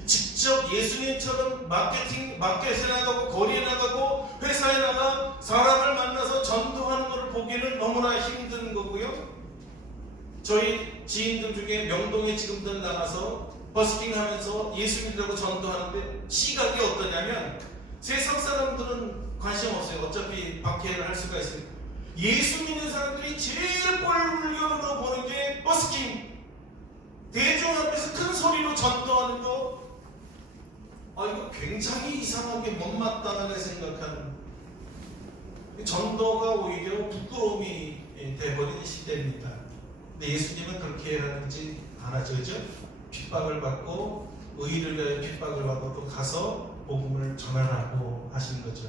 직접 예수님처럼 마켓에 나가고 거리에 나가고 회사에 나가 사람을 만나서 전도하는 것을 보기는 너무나 힘든 거고요. 저희 지인들 중에 명동에 지금도 나가서 버스킹하면서 예수님이라고 전도하는데 시각이 어떠냐면, 세상 사람들은 관심 없어요. 어차피 박해를 할 수가 있으니까. 예수 믿는 사람들이 제일 꼴불견으로 보는 게 버스킹, 대중 앞에서 큰 소리로 전도하는 거. 이거 굉장히 이상하게 못마땅하게 생각하는, 전도가 오히려 부끄러움이 돼버린 시대입니다. 근데 예수님은 그렇게 하는지 안 하죠. 핍박을 받고 의를 위하여 핍박을 받아도 가서 복음을 전하라고 하신 거죠.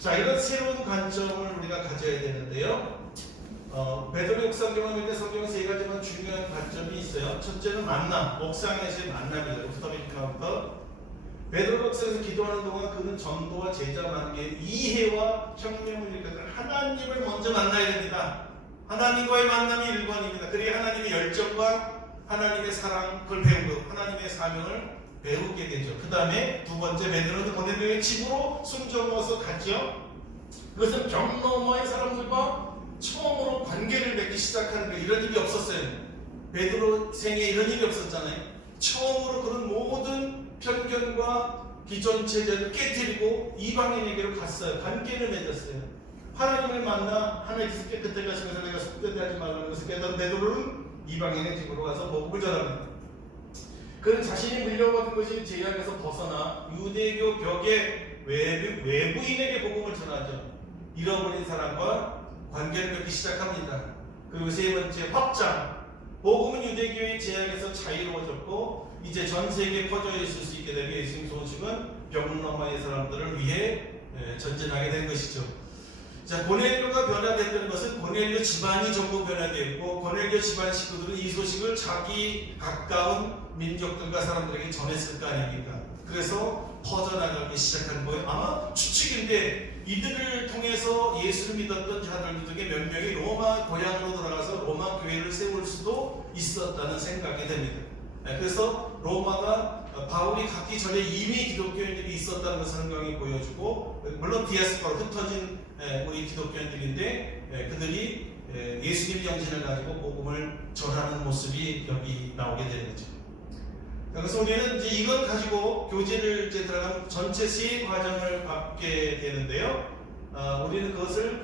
자, 이런 새로운 관점을 우리가 가져야 되는데요. 베드로 역사 경험인데 성경에 세 가지만 중요한 관점이 있어요. 첫째는 만남, 옥상에서의 만남이에요. 루프터빈카운터. 베드로 역사에서 기도하는 동안 그는 전도와 제자 관계, 이해와 혁명을 일으켰다. 하나님을 먼저 만나야 됩니다. 하나님과의 만남이 일관입니다. 그래야 하나님의 열정과 하나님의 사랑, 그걸 배우고 하나님의 사명을 배우게 되죠. 그 다음에 두 번째, 베드로는 고넬료의 집으로 숨겨모아서 갔죠. 그것은 벽 너머의 사람들과 처음으로 관계를 맺기 시작하는 거예요. 이런 일이 없었어요. 베드로 생에 이런 일이 없었잖아요. 처음으로 그런 모든 편견과 기존 체제를 깨뜨리고 이방인에게로 갔어요. 관계를 맺었어요. 하나님을 만나 하나님께서 깨끗하게 하시면서 내가 속죄하지 말라는 것을 깨달은 베드로는 이방인의 집으로 가서 복음을 전합니다. 그는 자신이 물려받은 것이 제약에서 벗어나 유대교 벽의 외부인에게 복음을 전하죠. 잃어버린 사람과 관계를 맺기 시작합니다. 그리고 세 번째, 확장. 복음은 유대교의 제약에서 자유로워졌고 이제 전 세계에 퍼져 있을 수 있게 되면 예수님 소식은 벽 너머의 사람들을 위해 전진하게 된 것이죠. 자, 고넬료가 변화됐다는 것은 고넬료 집안이 전부 변화되었고, 고넬료 집안 식구들은 이 소식을 자기 가까운 민족들과 사람들에게 전했을 거 아닙니까? 그래서 퍼져나가기 시작한 거예요. 아마 추측인데 이들을 통해서 예수를 믿었던 자들 중에 몇 명이 로마 고향으로 돌아가서 로마 교회를 세울 수도 있었다는 생각이 됩니다. 그래서 로마가 바울이 갔기 전에 이미 기독교인들이 있었다는 것을 성경이 보여주고, 물론 디아스포라 흩어진 우리 기독교인들인데 그들이 예수님 정신을 가지고 복음을 전하는 모습이 여기 나오게 되는 거죠. 그래서 우리는 이제 이걸 가지고 교제를 이제 들어가면 전체 세 과정을 받게 되는데요. 우리는 그것을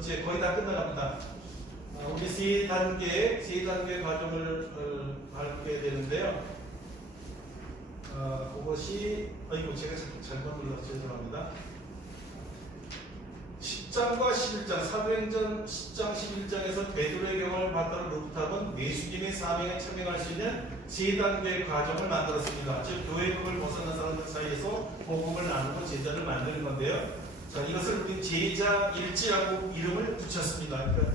이제 거의 다 끝나갑니다. 우리 세 단계 과정을 밟게 되는데요. 그것이 제가 잘못 눌러서 죄송합니다. 10장과 11장, 사도행전 10장 11장에서 베드로의 경험을 바탕으로 루프탑은 예수님의 사명에 참여할 수 있는 세 단계의 과정을 만들었습니다. 즉 교회복을 벗어난 사람들 사이에서 복음을 나누고 제자를 만드는 건데요. 자, 이것을 우리 제자 일지라고 이름을 붙였습니다. 그러니까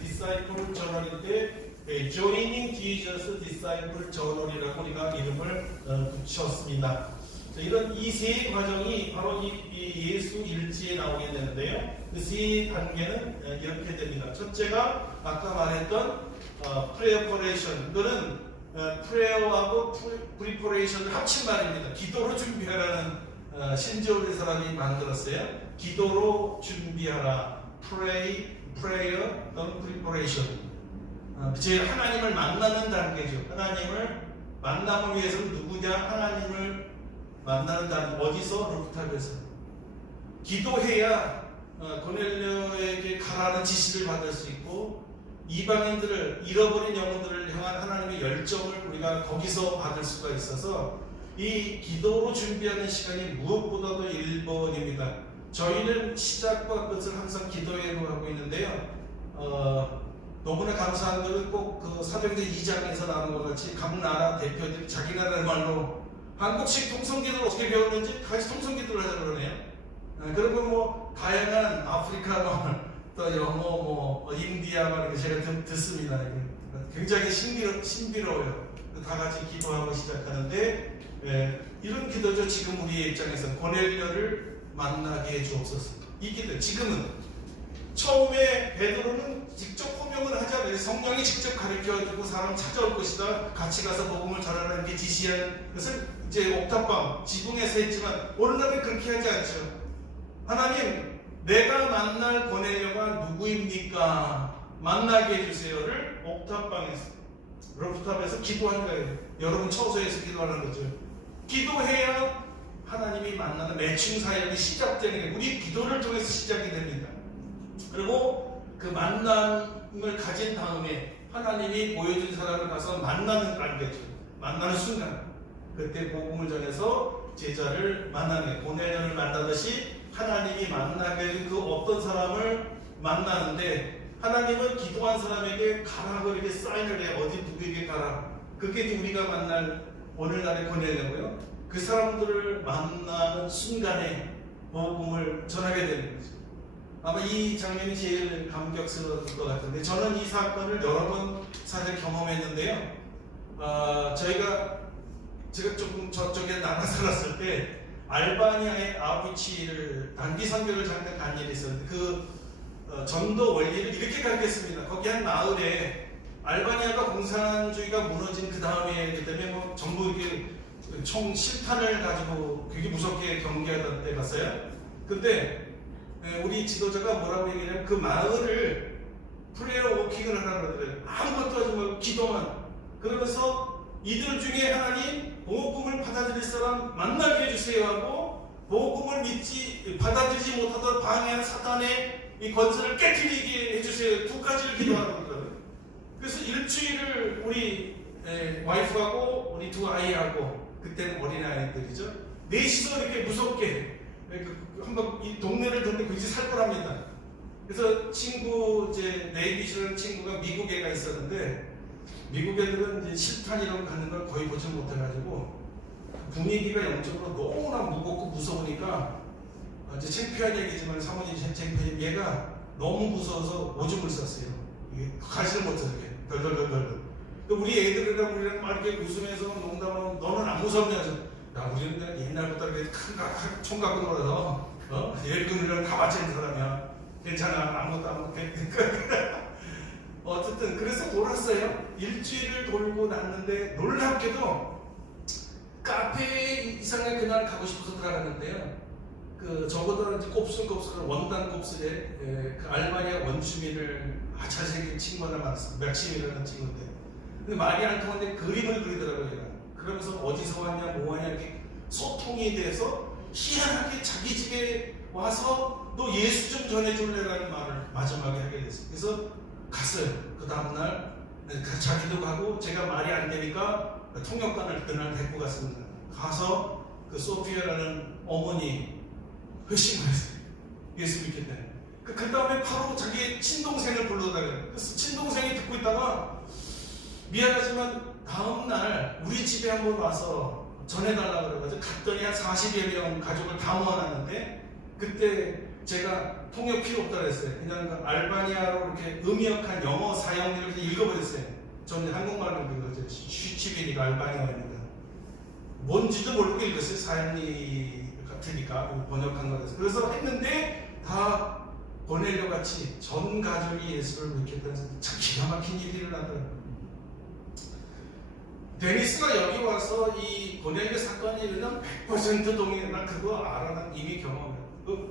디사이플 저널인데 Joining Jesus Disciple Journal이라고 우리가 이름을 붙였습니다. 자, 이런 이 세 과정이 바로 이 예수 일지에 나오게 되는데요. 그 세 단계는 이렇게 됩니다. 첫째가 아까 말했던 Preparation. 그거는 Prayer하고 Preparation을 합친 말입니다. 기도로 준비하라는 신조어를 사람이 만들었어요. 기도로 준비하라. Prayer, Preparation. 제일 하나님을 만나는 단계죠. 하나님을 만남을 위해서는 누구냐? 하나님을 만나는 단계. 어디서? 루프탑에서. 기도해야 고넬료에게 가라는 지시를 받을 수 있고, 이방인들을, 잃어버린 영혼들을 향한 하나님의 열정을 우리가 거기서 받을 수가 있어서 이 기도로 준비하는 시간이 무엇보다도 1번입니다. 저희는 시작과 끝을 항상 기도회로 하고 있는데요. 너무나 감사한 것은 꼭 그 사도행전 2장에서 나오는 것 같이 각 나라 대표들이 자기 나라 말로 한국식 통성기도를 어떻게 배웠는지 다시 통성기도를 하자 그러네요. 그리고 뭐 다양한 아프리카말, 또 영어, 인디아말 이렇게 제가 듣습니다. 굉장히 신비로워요. 다 같이 기도하고 시작하는데 이런 기도죠. 지금 우리의 입장에서 고넬료를 만나게 해주옵소서. 이 기도 지금은 처음에 베드로는 직접 호명을 하지 않아요. 성령이 직접 가르쳐주고 사람 찾아올 것이다. 같이 가서 복음을 전하라 이렇게 지시한 것을 이제 옥탑방 지붕에서 했지만 오늘날은 그렇게 하지 않죠. 하나님, 내가 만날 고넬료가 누구입니까? 만나게 해주세요를 옥탑방에서, 루프탑에서 기도하는 거예요. 여러분 처소에서 기도하는 거죠. 기도해야 하나님이 만나는 매칭 사역이 시작되는 게 우리 기도를 통해서 시작이 됩니다. 그리고 그 만남을 가진 다음에 하나님이 보여준 사람을 가서 만나는 걸 알겠죠. 만나는 순간 그때 복음을 전해서 제자를 만나는, 고넬료를 만나듯이 하나님이 만나게 된 그 어떤 사람을 만나는데, 하나님은 기도한 사람에게 가라고 이렇게 사인을 해. 어디 누구에게 가라. 그게 우리가 만날 오늘날의 고넬료고요. 그 사람들을 만나는 순간에 복음을 전하게 되는 거죠. 아마 이 장면이 제일 감격스러울 것 같은데, 저는 이 사건을 여러 번 사실 경험했는데요. 제가 조금 저쪽에 나가 살았을 때 알바니아의 아비치를 단기 선교를 잠깐 간 일이 있었는데, 그 전도 원리를 이렇게 가르쳤습니다. 거기 한 마을에 알바니아가 공산주의가 무너진 그 다음에 그다음에 뭐 전부 이렇게 총 실탄을 가지고 되게 무섭게 경계하던 때 갔어요. 근데 우리 지도자가 뭐라고 얘기하냐면 그 마을을 프레어 워킹을 하라 그러더래요. 아무것도 하지 말고 기도만. 그러면서 이들 중에 하나님 복음을 받아들일 사람 만나게 해주세요 하고, 복음을 받아들이지 못하던 방해한 사탄의 이 권세를 깨뜨리게 해주세요. 두 가지를 기도하라고 그러더라고요. 그래서 일주일을 우리 와이프하고 우리 두 아이하고, 그때는 어린 아이들이죠, 넷이서 이렇게 무섭게 한번 이 동네를 듣는데 그 이제 살 거랍니다. 그래서 친구, 이제 네이비시라는 친구가 미국 애가 있었는데, 미국 애들은 이제 실탄이라고 하는 걸 거의 보지 못해가지고 분위기가 영적으로 너무나 무겁고 무서우니까, 이제 창피한 얘기지만 사모님이 창피한, 얘가 너무 무서워서 오줌을 쌌어요. 이게 가지를 못하게 덜덜덜덜. 우리 애들이랑 우리랑 막 이렇게 웃으면서 농담하면 너는 안 무섭냐? 야, 우리는 옛날부터 이렇게 큰 총 갖고 놀아서 일꾼이랑 다 맞추는 사람이야. 괜찮아, 아무것도 안 먹게. 어쨌든 그래서 돌았어요. 일주일을 돌고 났는데 놀랍게도 카페에 이상하게 그날 가고 싶어서 들어갔는데요. 저보다 이제 곱슬곱슬한 원단 곱슬에 그 알바니아 원주민을 잘생긴 친구 하나 만났어요. 맥심이라는 친구인데, 근데 말이 안 통하는데 그림을 그리더라고요. 얘가. 그러면서 어디서 왔냐, 뭐 하냐, 이렇게 소통이 돼서 희한하게 자기 집에 와서 너 예수 좀 전해줄래라는 말을 마지막에 하게 됐어요. 그래서 갔어요. 그 다음날 자기도 가고, 제가 말이 안 되니까 통역관을 그날 데리고 갔습니다. 가서 그 소피아라는 어머니 회심을 했어요. 예수 믿겠다. 그 다음에 바로 자기 친동생을 불러다가, 그래서 친동생이 듣고 있다가 미안하지만 다음날 우리 집에 한번 와서 전해달라고 그래가지고 갔더니 한 40여 명 가족을 다 모아놨는데, 그때 제가 통역 필요 없다고 했어요. 그냥 그 알바니아로 이렇게 음역한 영어 사형들을 이렇게 읽어버렸어요. 저는 한국말로 읽었죠. 쉬치비니까 알바니아입니다. 뭔지도 모르고 읽었어요. 사형리 같으니까 번역한 거라서. 그래서 했는데 다 고넬료 같이 전 가족이 예수를 믿겠다는 참 기가 막힌 일이 일어나더라고요. 데니스가 여기 와서 이 고넬료 사건이 일어나면 100% 동의해. 나 그거 알아. 난 이미 경험해.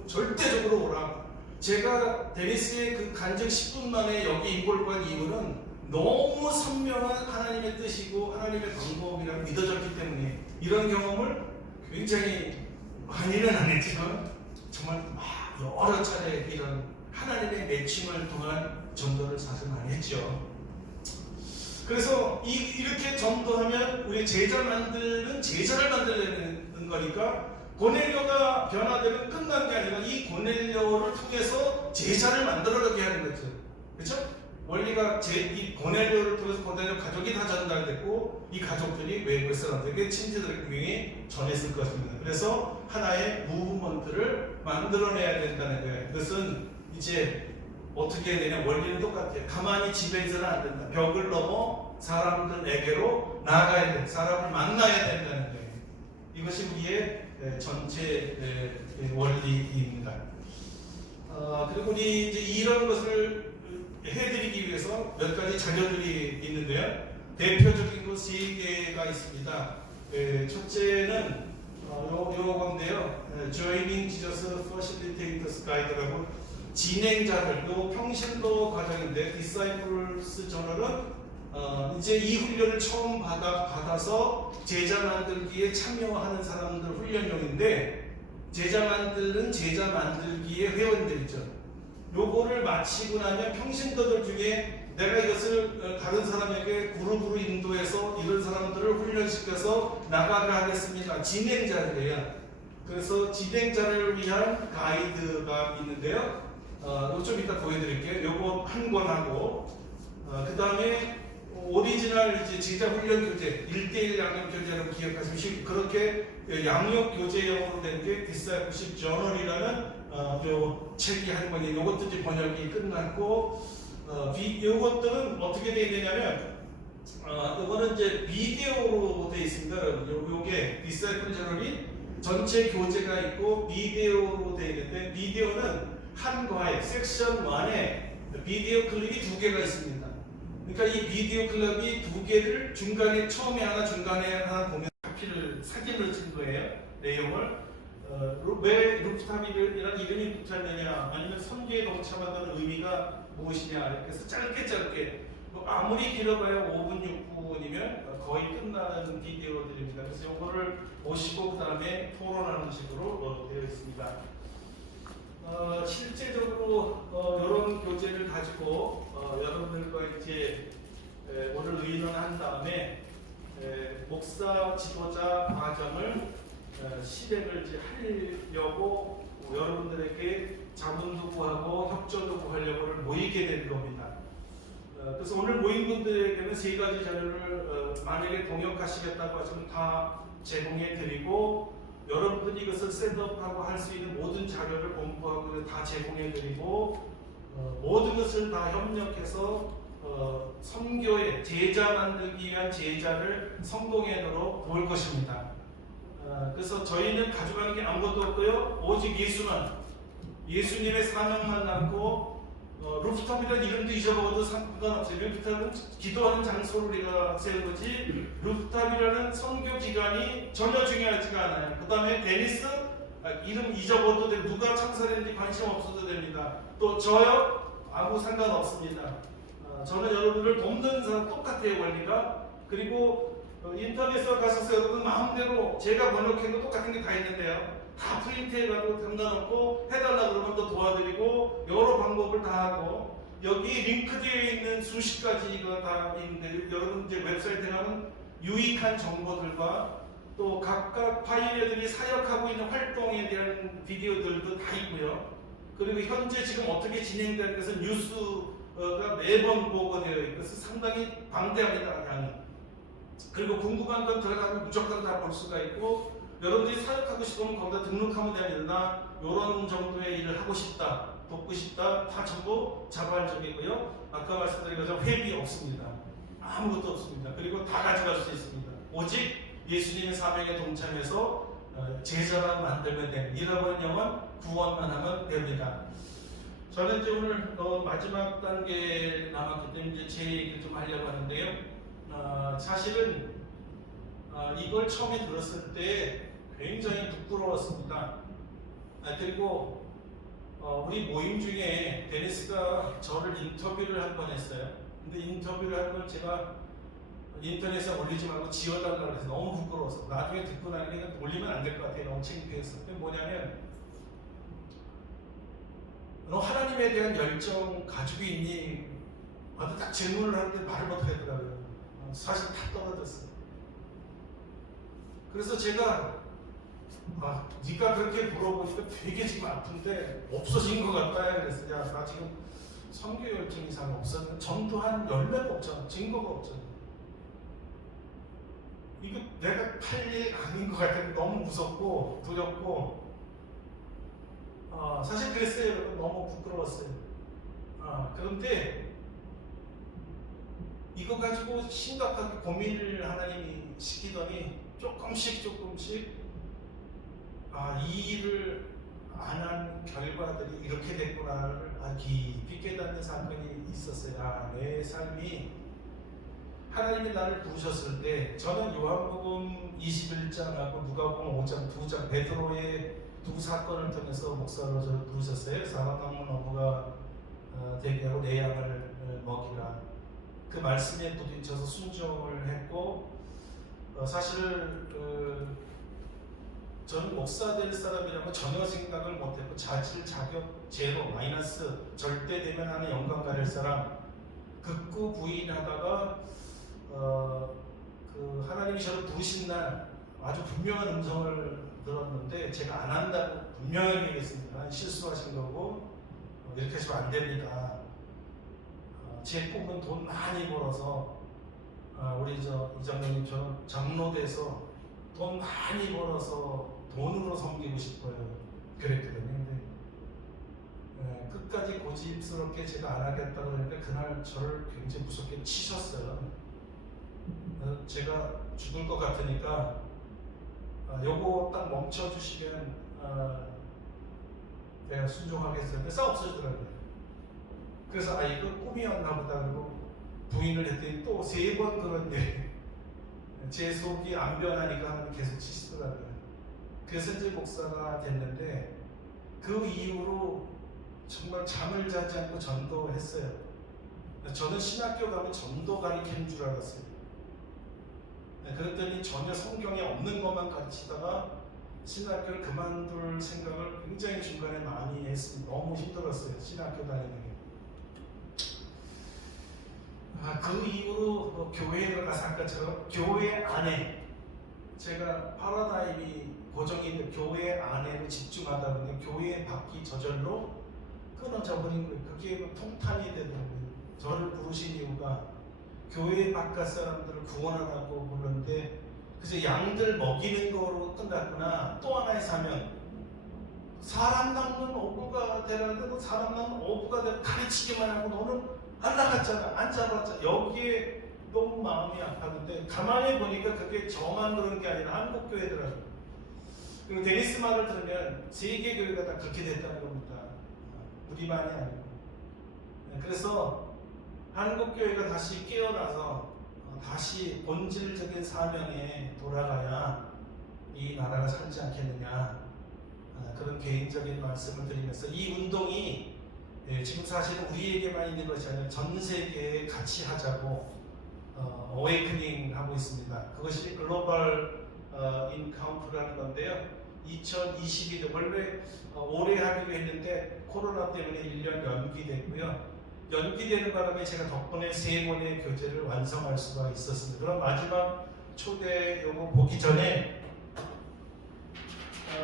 절대적으로 오라. 제가 데니스의 그 간증 10분 만에 여기 인볼브한 이유는 너무 선명한 하나님의 뜻이고 하나님의 방법이라고 믿어졌기 때문에, 이런 경험을 굉장히 많이는 안 했지만 정말 여러 차례 이런 하나님의 매칭을 통한 전도를 사실 많이 했죠. 그래서 이렇게 전도하면 우리 제자 만드는 제자를 만들려는 거니까 고넬료가 변화되면 끝난 게 아니라 이 고넬료를 통해서 제자를 만들어가게 하는 거죠. 그렇죠? 원리가 이 고넬료를 통해서 고넬료 가족이 다 전달됐고 이 가족들이 외국 사람들에게 친지들에게 전했을 것입니다. 그래서 하나의 무브먼트를 만들어내야 된다는 거예요. 그것은 이제 어떻게 해야 되냐? 원리는 똑같아요. 가만히 집에 있어는 안 된다. 벽을 넘어 사람들에게로 나아가야 된다. 사람을 만나야 된다는 거예요. 이것이 우리의 전체 원리입니다. 그리고 우리 이제 이런 것을 해드리기 위해서 몇 가지 자료들이 있는데요. 대표적인 것 3개가 있습니다. 첫째는 요건데요. Joining Jesus Facilitators Guide라고 진행자들, 요 평신도 과정인데 디사이플스 저널은 이제 이 훈련을 처음 받아서 제자 만들기에 참여하는 사람들 훈련용인데 제자 만드는 제자 만들기의 회원들이죠. 요거를 마치고 나면 평신도들 중에 내가 이것을 다른 사람에게 그룹으로 인도해서 이런 사람들을 훈련시켜서 나가게 하겠습니다. 진행자들이에요. 그래서 진행자를 위한 가이드가 있는데요. 좀 이따 보여드릴게요. 요거 한 권하고 그 다음에 오리지널 이제 제자 훈련 교재 1:1 양육 교재라고 기억하시면 쉽고 그렇게 양육 교재형으로 된 게 디사이플십 저널이라는 요 책이 한 권이 요것도 이제 번역이 끝났고 요것들은 어떻게 되어 있냐면 요거는 이제 비디오로 되어 있습니다. 요게 디사이플 저널이 전체 교재가 있고 비디오로 되어 있는데 비디오는 한 과에 섹션 1에 비디오 클립이 2개가 있습니다. 그러니까 이 비디오 클립이 2개를 중간에 처음에 하나 중간에 하나 보면 카피를 사진을 찍은 거예요. 내용을 왜 루프탑이라는 이름이 붙었느냐 아니면 선교에 동참한다는 의미가 무엇이냐 그래서 짧게 아무리 길어봐야 5분 6분이면 거의 끝나는 비디오들입니다. 그래서 이거를 보시고 그 다음에 토론하는 식으로 되어 있습니다. 실제적으로 이런 교재를 가지고 여러분들과 이제 오늘 의논한 다음에 목사 지도자 과정을 실행을 이제 하려고 여러분들에게 자문도 구하고 협조도 구하려고 모이게 된 겁니다. 그래서 오늘 모인 분들에게는 3가지 자료를 만약에 동역하시겠다고 하시면 다 제공해 드리고 여러분들이 이것을 셋업하고 할 수 있는 모든 자료를 공부하고 다 제공해 드리고 모든 것을 다 협력해서 선교의 제자 만들기 위한 제자를 성공하도록 도울 것입니다. 그래서 저희는 가져가는 게 아무것도 없고요. 오직 예수님의 사명만 남고 루프탑이라는 이름도 잊어먹어도 상관없어요. 루프탑은 기도하는 장소를 우리가 세운 거지 루프탑이라는 선교 기간이 전혀 중요하지가 않아요. 그 다음에 데니스 이름 잊어먹어도 되고 누가 창설했는지 관심 없어도 됩니다. 또 저요 아무 상관없습니다. 저는 여러분들을 돕는 사람 똑같아요. 원리가. 그리고 인터넷에 가셔서 여러분 마음대로 제가 번역한 거 똑같은 게 다 있는데요. 다 프린트해가도 상관없고 해달라 그러면 또 도와드리고 여러 방법을 다 하고 여기 링크되어 있는 수십 가지가 다 있는데 여러분 이제 웹사이트에 가면 유익한 정보들과 또 각각 파이어들이 사역하고 있는 활동에 대한 비디오들도 다 있고요. 그리고 현재 지금 어떻게 진행되는 것은 뉴스가 매번 보고되어 있고 그래서 상당히 방대합니다. 양이. 그리고 궁금한 건 들어가면 무조건 다 볼 수가 있고 여러분들이 사역하고 싶으면 거기다 등록하면 됩니다. 이런 정도의 일을 하고 싶다, 돕고 싶다 다 전부 자발적이고요. 아까 말씀드린 것처럼 회비 없습니다. 아무것도 없습니다. 그리고 다 가져갈 수 있습니다. 오직 예수님의 사명에 동참해서 제자만 만들면 됩니다. 잃어버린 영혼 구원만 하면 됩니다. 저는 이제 오늘 마지막 단계 남았기 때문에 이제 제 얘기를 좀 하려고 하는데요. 사실은 이걸 처음에 들었을 때 굉장히 부끄러웠습니다. 그리고 우리 모임 중에 데니스가 저를 인터뷰를 한 번 했어요. 근데 인터뷰를 한 걸 제가 인터넷에 올리지 말고 지워달라고 해서 너무 부끄러워서 나중에 듣고 나니까 올리면 안 될 것 같아요. 너무 창피해서. 그게 뭐냐면 너 하나님에 대한 열정 가지고 있니? 나도 딱 질문을 하는데 말을 못 하겠더라고요. 사실 다 떨어졌어요. 그래서 제가 네가 그렇게 물어보니까 되게 지금 아픈데 없어진 것 같다. 그래서 야, 나 지금 선교열정 이상 없었는데 전도한 열매가 없잖아. 증거가 없잖아. 이거 내가 할 일 아닌 것 같아. 너무 무섭고 두렵고 사실 그랬어요. 여러분. 너무 부끄러웠어요. 그런데 이거 가지고 심각하게 고민을 하나님이 시키더니 조금씩 이 일을 안 한 결과들이 이렇게 됐구나를 깊이 깨닫는 사건이 있었어요. 내 삶이 하나님이 나를 부르셨을 때 저는 요한복음 21장하고 누가복음 5장 2장 베드로의 두 사건을 통해서 목사로 저를 부르셨어요. 사람 낚는 어부가 되게 하고 내 양을 먹이라. 그 말씀에 부딪혀서 순종을 했고 사실 저는 목사 될 사람이라고 전혀 생각을 못했고 자질, 자격, 제로, 마이너스 절대 되면 하는 영광 가릴 사람 극구 부인하다가 하나님이 저를 부르신 날 아주 분명한 음성을 들었는데 제가 안 한다고 분명하게 얘기했습니다. 실수하신 거고 이렇게 하시면 안 됩니다. 제 꿈은 돈 많이 벌어서 우리 이장로님처럼 장로돼서 돈 많이 벌어서 돈으로 섬기고 싶어요. 그랬거든요. 근데 끝까지 고집스럽게 제가 안 하겠다고 그러니까 그날 저를 굉장히 무섭게 치셨어요. 제가 죽을 것 같으니까 요거 딱 멈춰주시면 내가 순종하겠어요. 근데 싹 없어지더라고요. 그래서 이거 꿈이었나 보다 그러고 부인을 했더니 또 3번 그런 제 속이 안 변하니까 계속 치시더라고요. 그래서 이제 목사가 됐는데 그 이후로 정말 잠을 자지 않고 전도했어요. 저는 신학교 가면 전도 가르치는 줄 알았어요. 그랬더니 전혀 성경에 없는 것만 가르치다가 신학교를 그만둘 생각을 굉장히 중간에 많이 했습니다. 너무 힘들었어요. 신학교 다니는 게. 그 이후로 교회를 가서 아까처럼 교회 안에 제가 파라다임이 고정이 있는 교회 안에로 집중하다 보니 교회 밖이 저절로 끊어져 버린 거예요. 그게 통탄이 되더라고요. 저를 부르신 이유가 교회 바깥 사람들을 구원하라고 부르는데 그래서 양들 먹이는 거로 끝났구나. 또 하나의 사명, 사람 낚는 어부가 되라는 사람 낚는 어부가 되라 가르치기만 하고 너는 안 나갔잖아, 안 잡았잖아. 여기에 너무 마음이 아팠는데 가만히 보니까 그게 저만 그런 게 아니라 한국 교회더라고요. 그리고 데니스 말을 들으면 세계 교회가 다 그렇게 됐다는 겁니다. 우리만이 아니고. 그래서 한국 교회가 다시 깨어나서 다시 본질적인 사명에 돌아가야 이 나라가 살지 않겠느냐, 그런 개인적인 말씀을 드리면서 이 운동이 지금 사실은 우리에게만 있는 것이 아니라 전 세계에 같이 하자고 어웨이크닝 하고 있습니다. 그것이 글로벌 인카운트라는 건데요. 2022년 원래 올해 하기로 했는데 코로나 때문에 1년 연기됐고요. 연기되는 바람에 제가 덕분에 3번의 교재를 완성할 수가 있었습니다. 그럼 마지막 초대 요거 보기 전에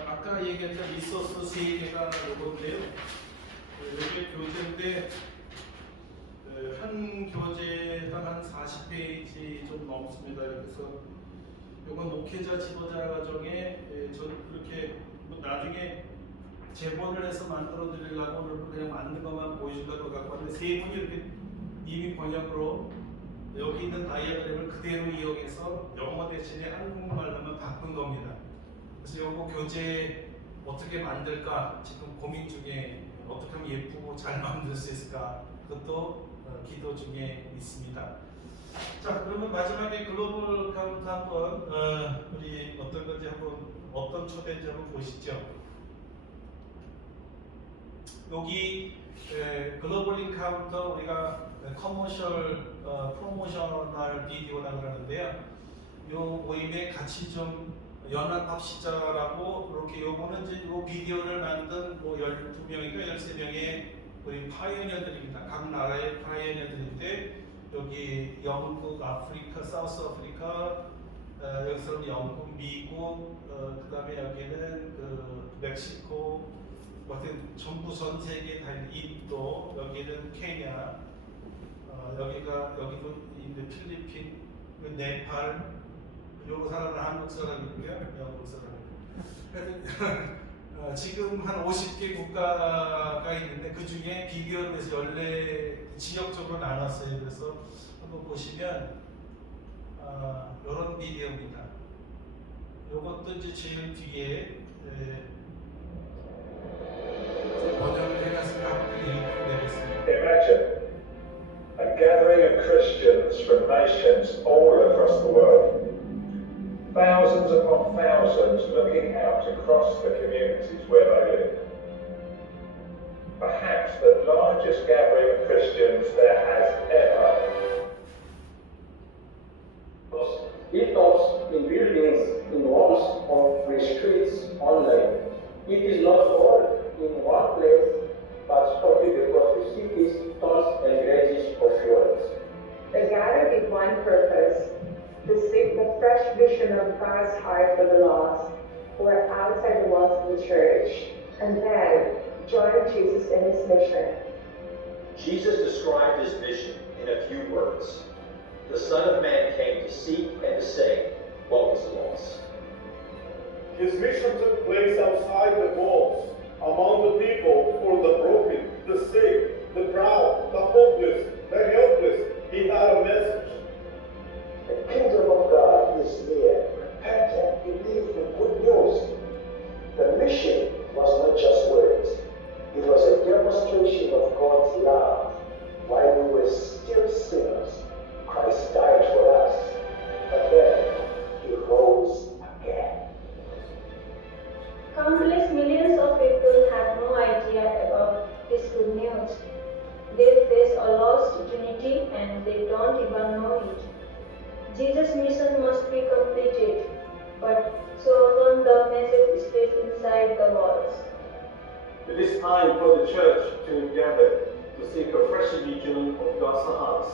아까 얘기했던 리소스 3개가 요건데요. 이게 교재인데 한 교재당 한 40페이지 좀 넘습니다. 그래서 이건 목회자 지도자 과정에 저는 그렇게 나중에 제본을 해서 만들어 드리려고 오늘 그냥 만든 것만 보여주려고 갖고 왔는데 3분이 이렇게 이미 번역으로 여기 있는 다이어그램을 그대로 이용해서 영어 대신에 한국말로만 바꾼 겁니다. 그래서 이거 교재 어떻게 만들까 지금 고민 중에 어떻게 하면 예쁘고 잘 만들 수 있을까 그것도 기도 중에 있습니다. 자, 그러면 마지막에 글로벌 카운트 한번 우리 어떤 건지 한번 어떤 초대인지 한번 보시죠. 여기 글로벌 인카운터 우리가 커머셜 프로모셔널 비디오라고 그러는데요. 요 모임에 같이 좀 연합합시다라고 이렇게 요거는 이제 요 비디오를 만든 뭐 12명인가 13명의 우리 파이어니어들입니다. 각 나라의 파이어니어들인데 여기 영국, 아프리카, 사우스 아프리카, 여기서는 영국, 미국, 그다음에 여기는 그 멕시코, 어떤 전부 전 세계 다 있는 인도, 여기는 케냐, 여기도 이제 필리핀, 네팔, 요 사람은 한국 사람이고요, 영국 사람이고. 그래서 지금 한 50개 국가가 있는데 그 중에 비교를 해서 연례 지역적으로 나눴어요. 그래서 한번 보시면 이런 비디오입니다. 이것도 이제 제일 뒤에 번역을 해놨으면 한번 읽고 내겠습니다. Imagine a gathering of Christians from nations all across the world. Thousands upon thousands looking out across the communities where they live. Perhaps the largest gathering of Christians there has ever. It talks in buildings, in walls, on the streets, online. It is not all in one place, but scattered across the cities, towns, and villages of Florence. They gathered with one purpose, to seek the fresh vision of God's heart for the lost who are outside the walls of the church, and then join Jesus in his mission. Jesus described his mission in a few words. The Son of Man came to seek and to save what was lost. His mission took place outside the walls, among the people, for the broken, the sick, the proud, the hopeless, the helpless. He had a message. The kingdom of God is near. Repent and believe the good news. The mission was not just words. It was a demonstration of God's love. While we were still sinners, Christ died for us. But then he rose again. Countless millions of people have no idea about this good news. They face a lost unity and they don't even know it. Jesus' mission must be completed, but so often the message stays inside the walls. It is time for the church to gather, to seek a fresh vision of God's heart,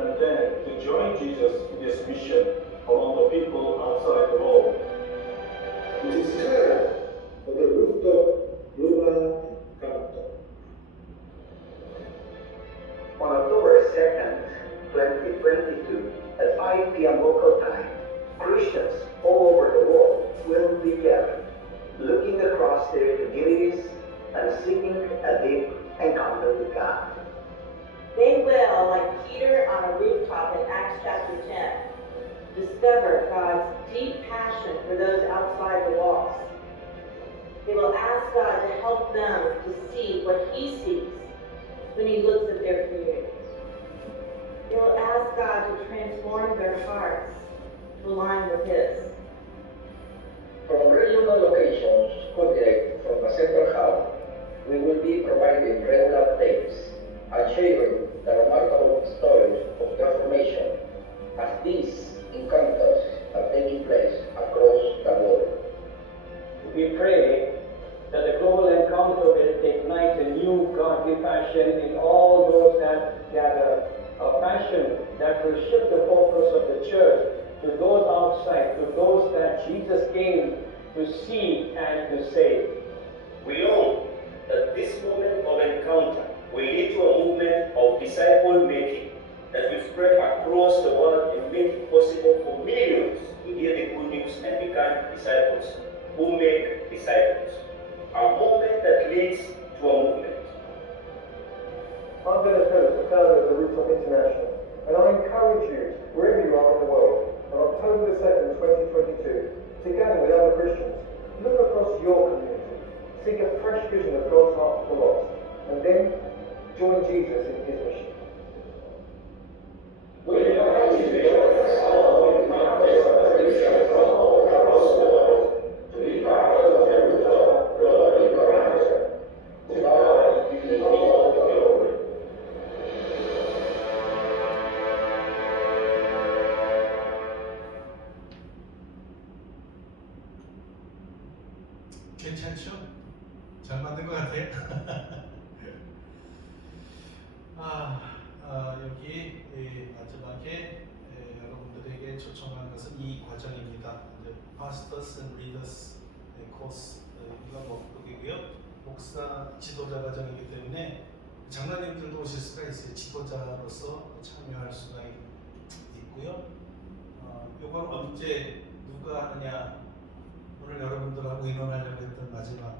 and then to join Jesus in his mission among the people outside the world. It is time for the rooftop global countdown. On October 2nd, 2022, at 5 p.m. local time, Christians all over the world will be gathered, looking across their communities and seeking a deep encounter with God. They will, like Peter on a rooftop in Acts chapter 10, discover God's deep passion for those outside the walls. They will ask God to help them to see what he sees when he looks at their community. They will ask God to transform their hearts to align with his. From regional locations connected from a central hub, we will be providing regular updates and sharing the remarkable stories of transformation as these encounters are taking place across the world. We pray that the global encounter will ignite a new godly passion in all those that gather, a passion that will shift the focus of the church to those outside, to those that Jesus came to seek and to save. We know that this moment of encounter will lead to a movement of disciple making that will spread across the world and make it possible for millions to hear the good news and become disciples who make disciples. A movement that leads to a movement. I'm Dennis Phillips, the founder of the Rooftop International, and I encourage you, wherever you are in the world, on October 2nd, 2022, to gather with other Christians. Look across your community, seek a fresh vision of God's heart for the lost, and then join Jesus in his mission. 괜찮죠? 잘 만든 것 같아요. 여기 마지막에 여러분들에게 초청한 것은 이 과정입니다. Pastors and Leaders 코스 이거 목표이고요. 목사 지도자 과정이기 때문에 장로님들도 오실 수가 있어요. 지도자로서 참여할 수가 있고요. 이건 언제 누가 하느냐, 오늘 여러분들하고 의논하려고 했던 마지막.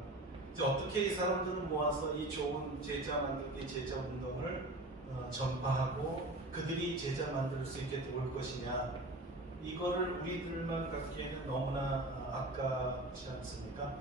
이제 어떻게 이 사람들을 모아서 이 좋은 제자 만들기 제자 운동을 전파하고 그들이 제자 만들 수 있게 도울 것이냐, 이거를 우리들만 갖기에는 너무나 아깝지 않습니까?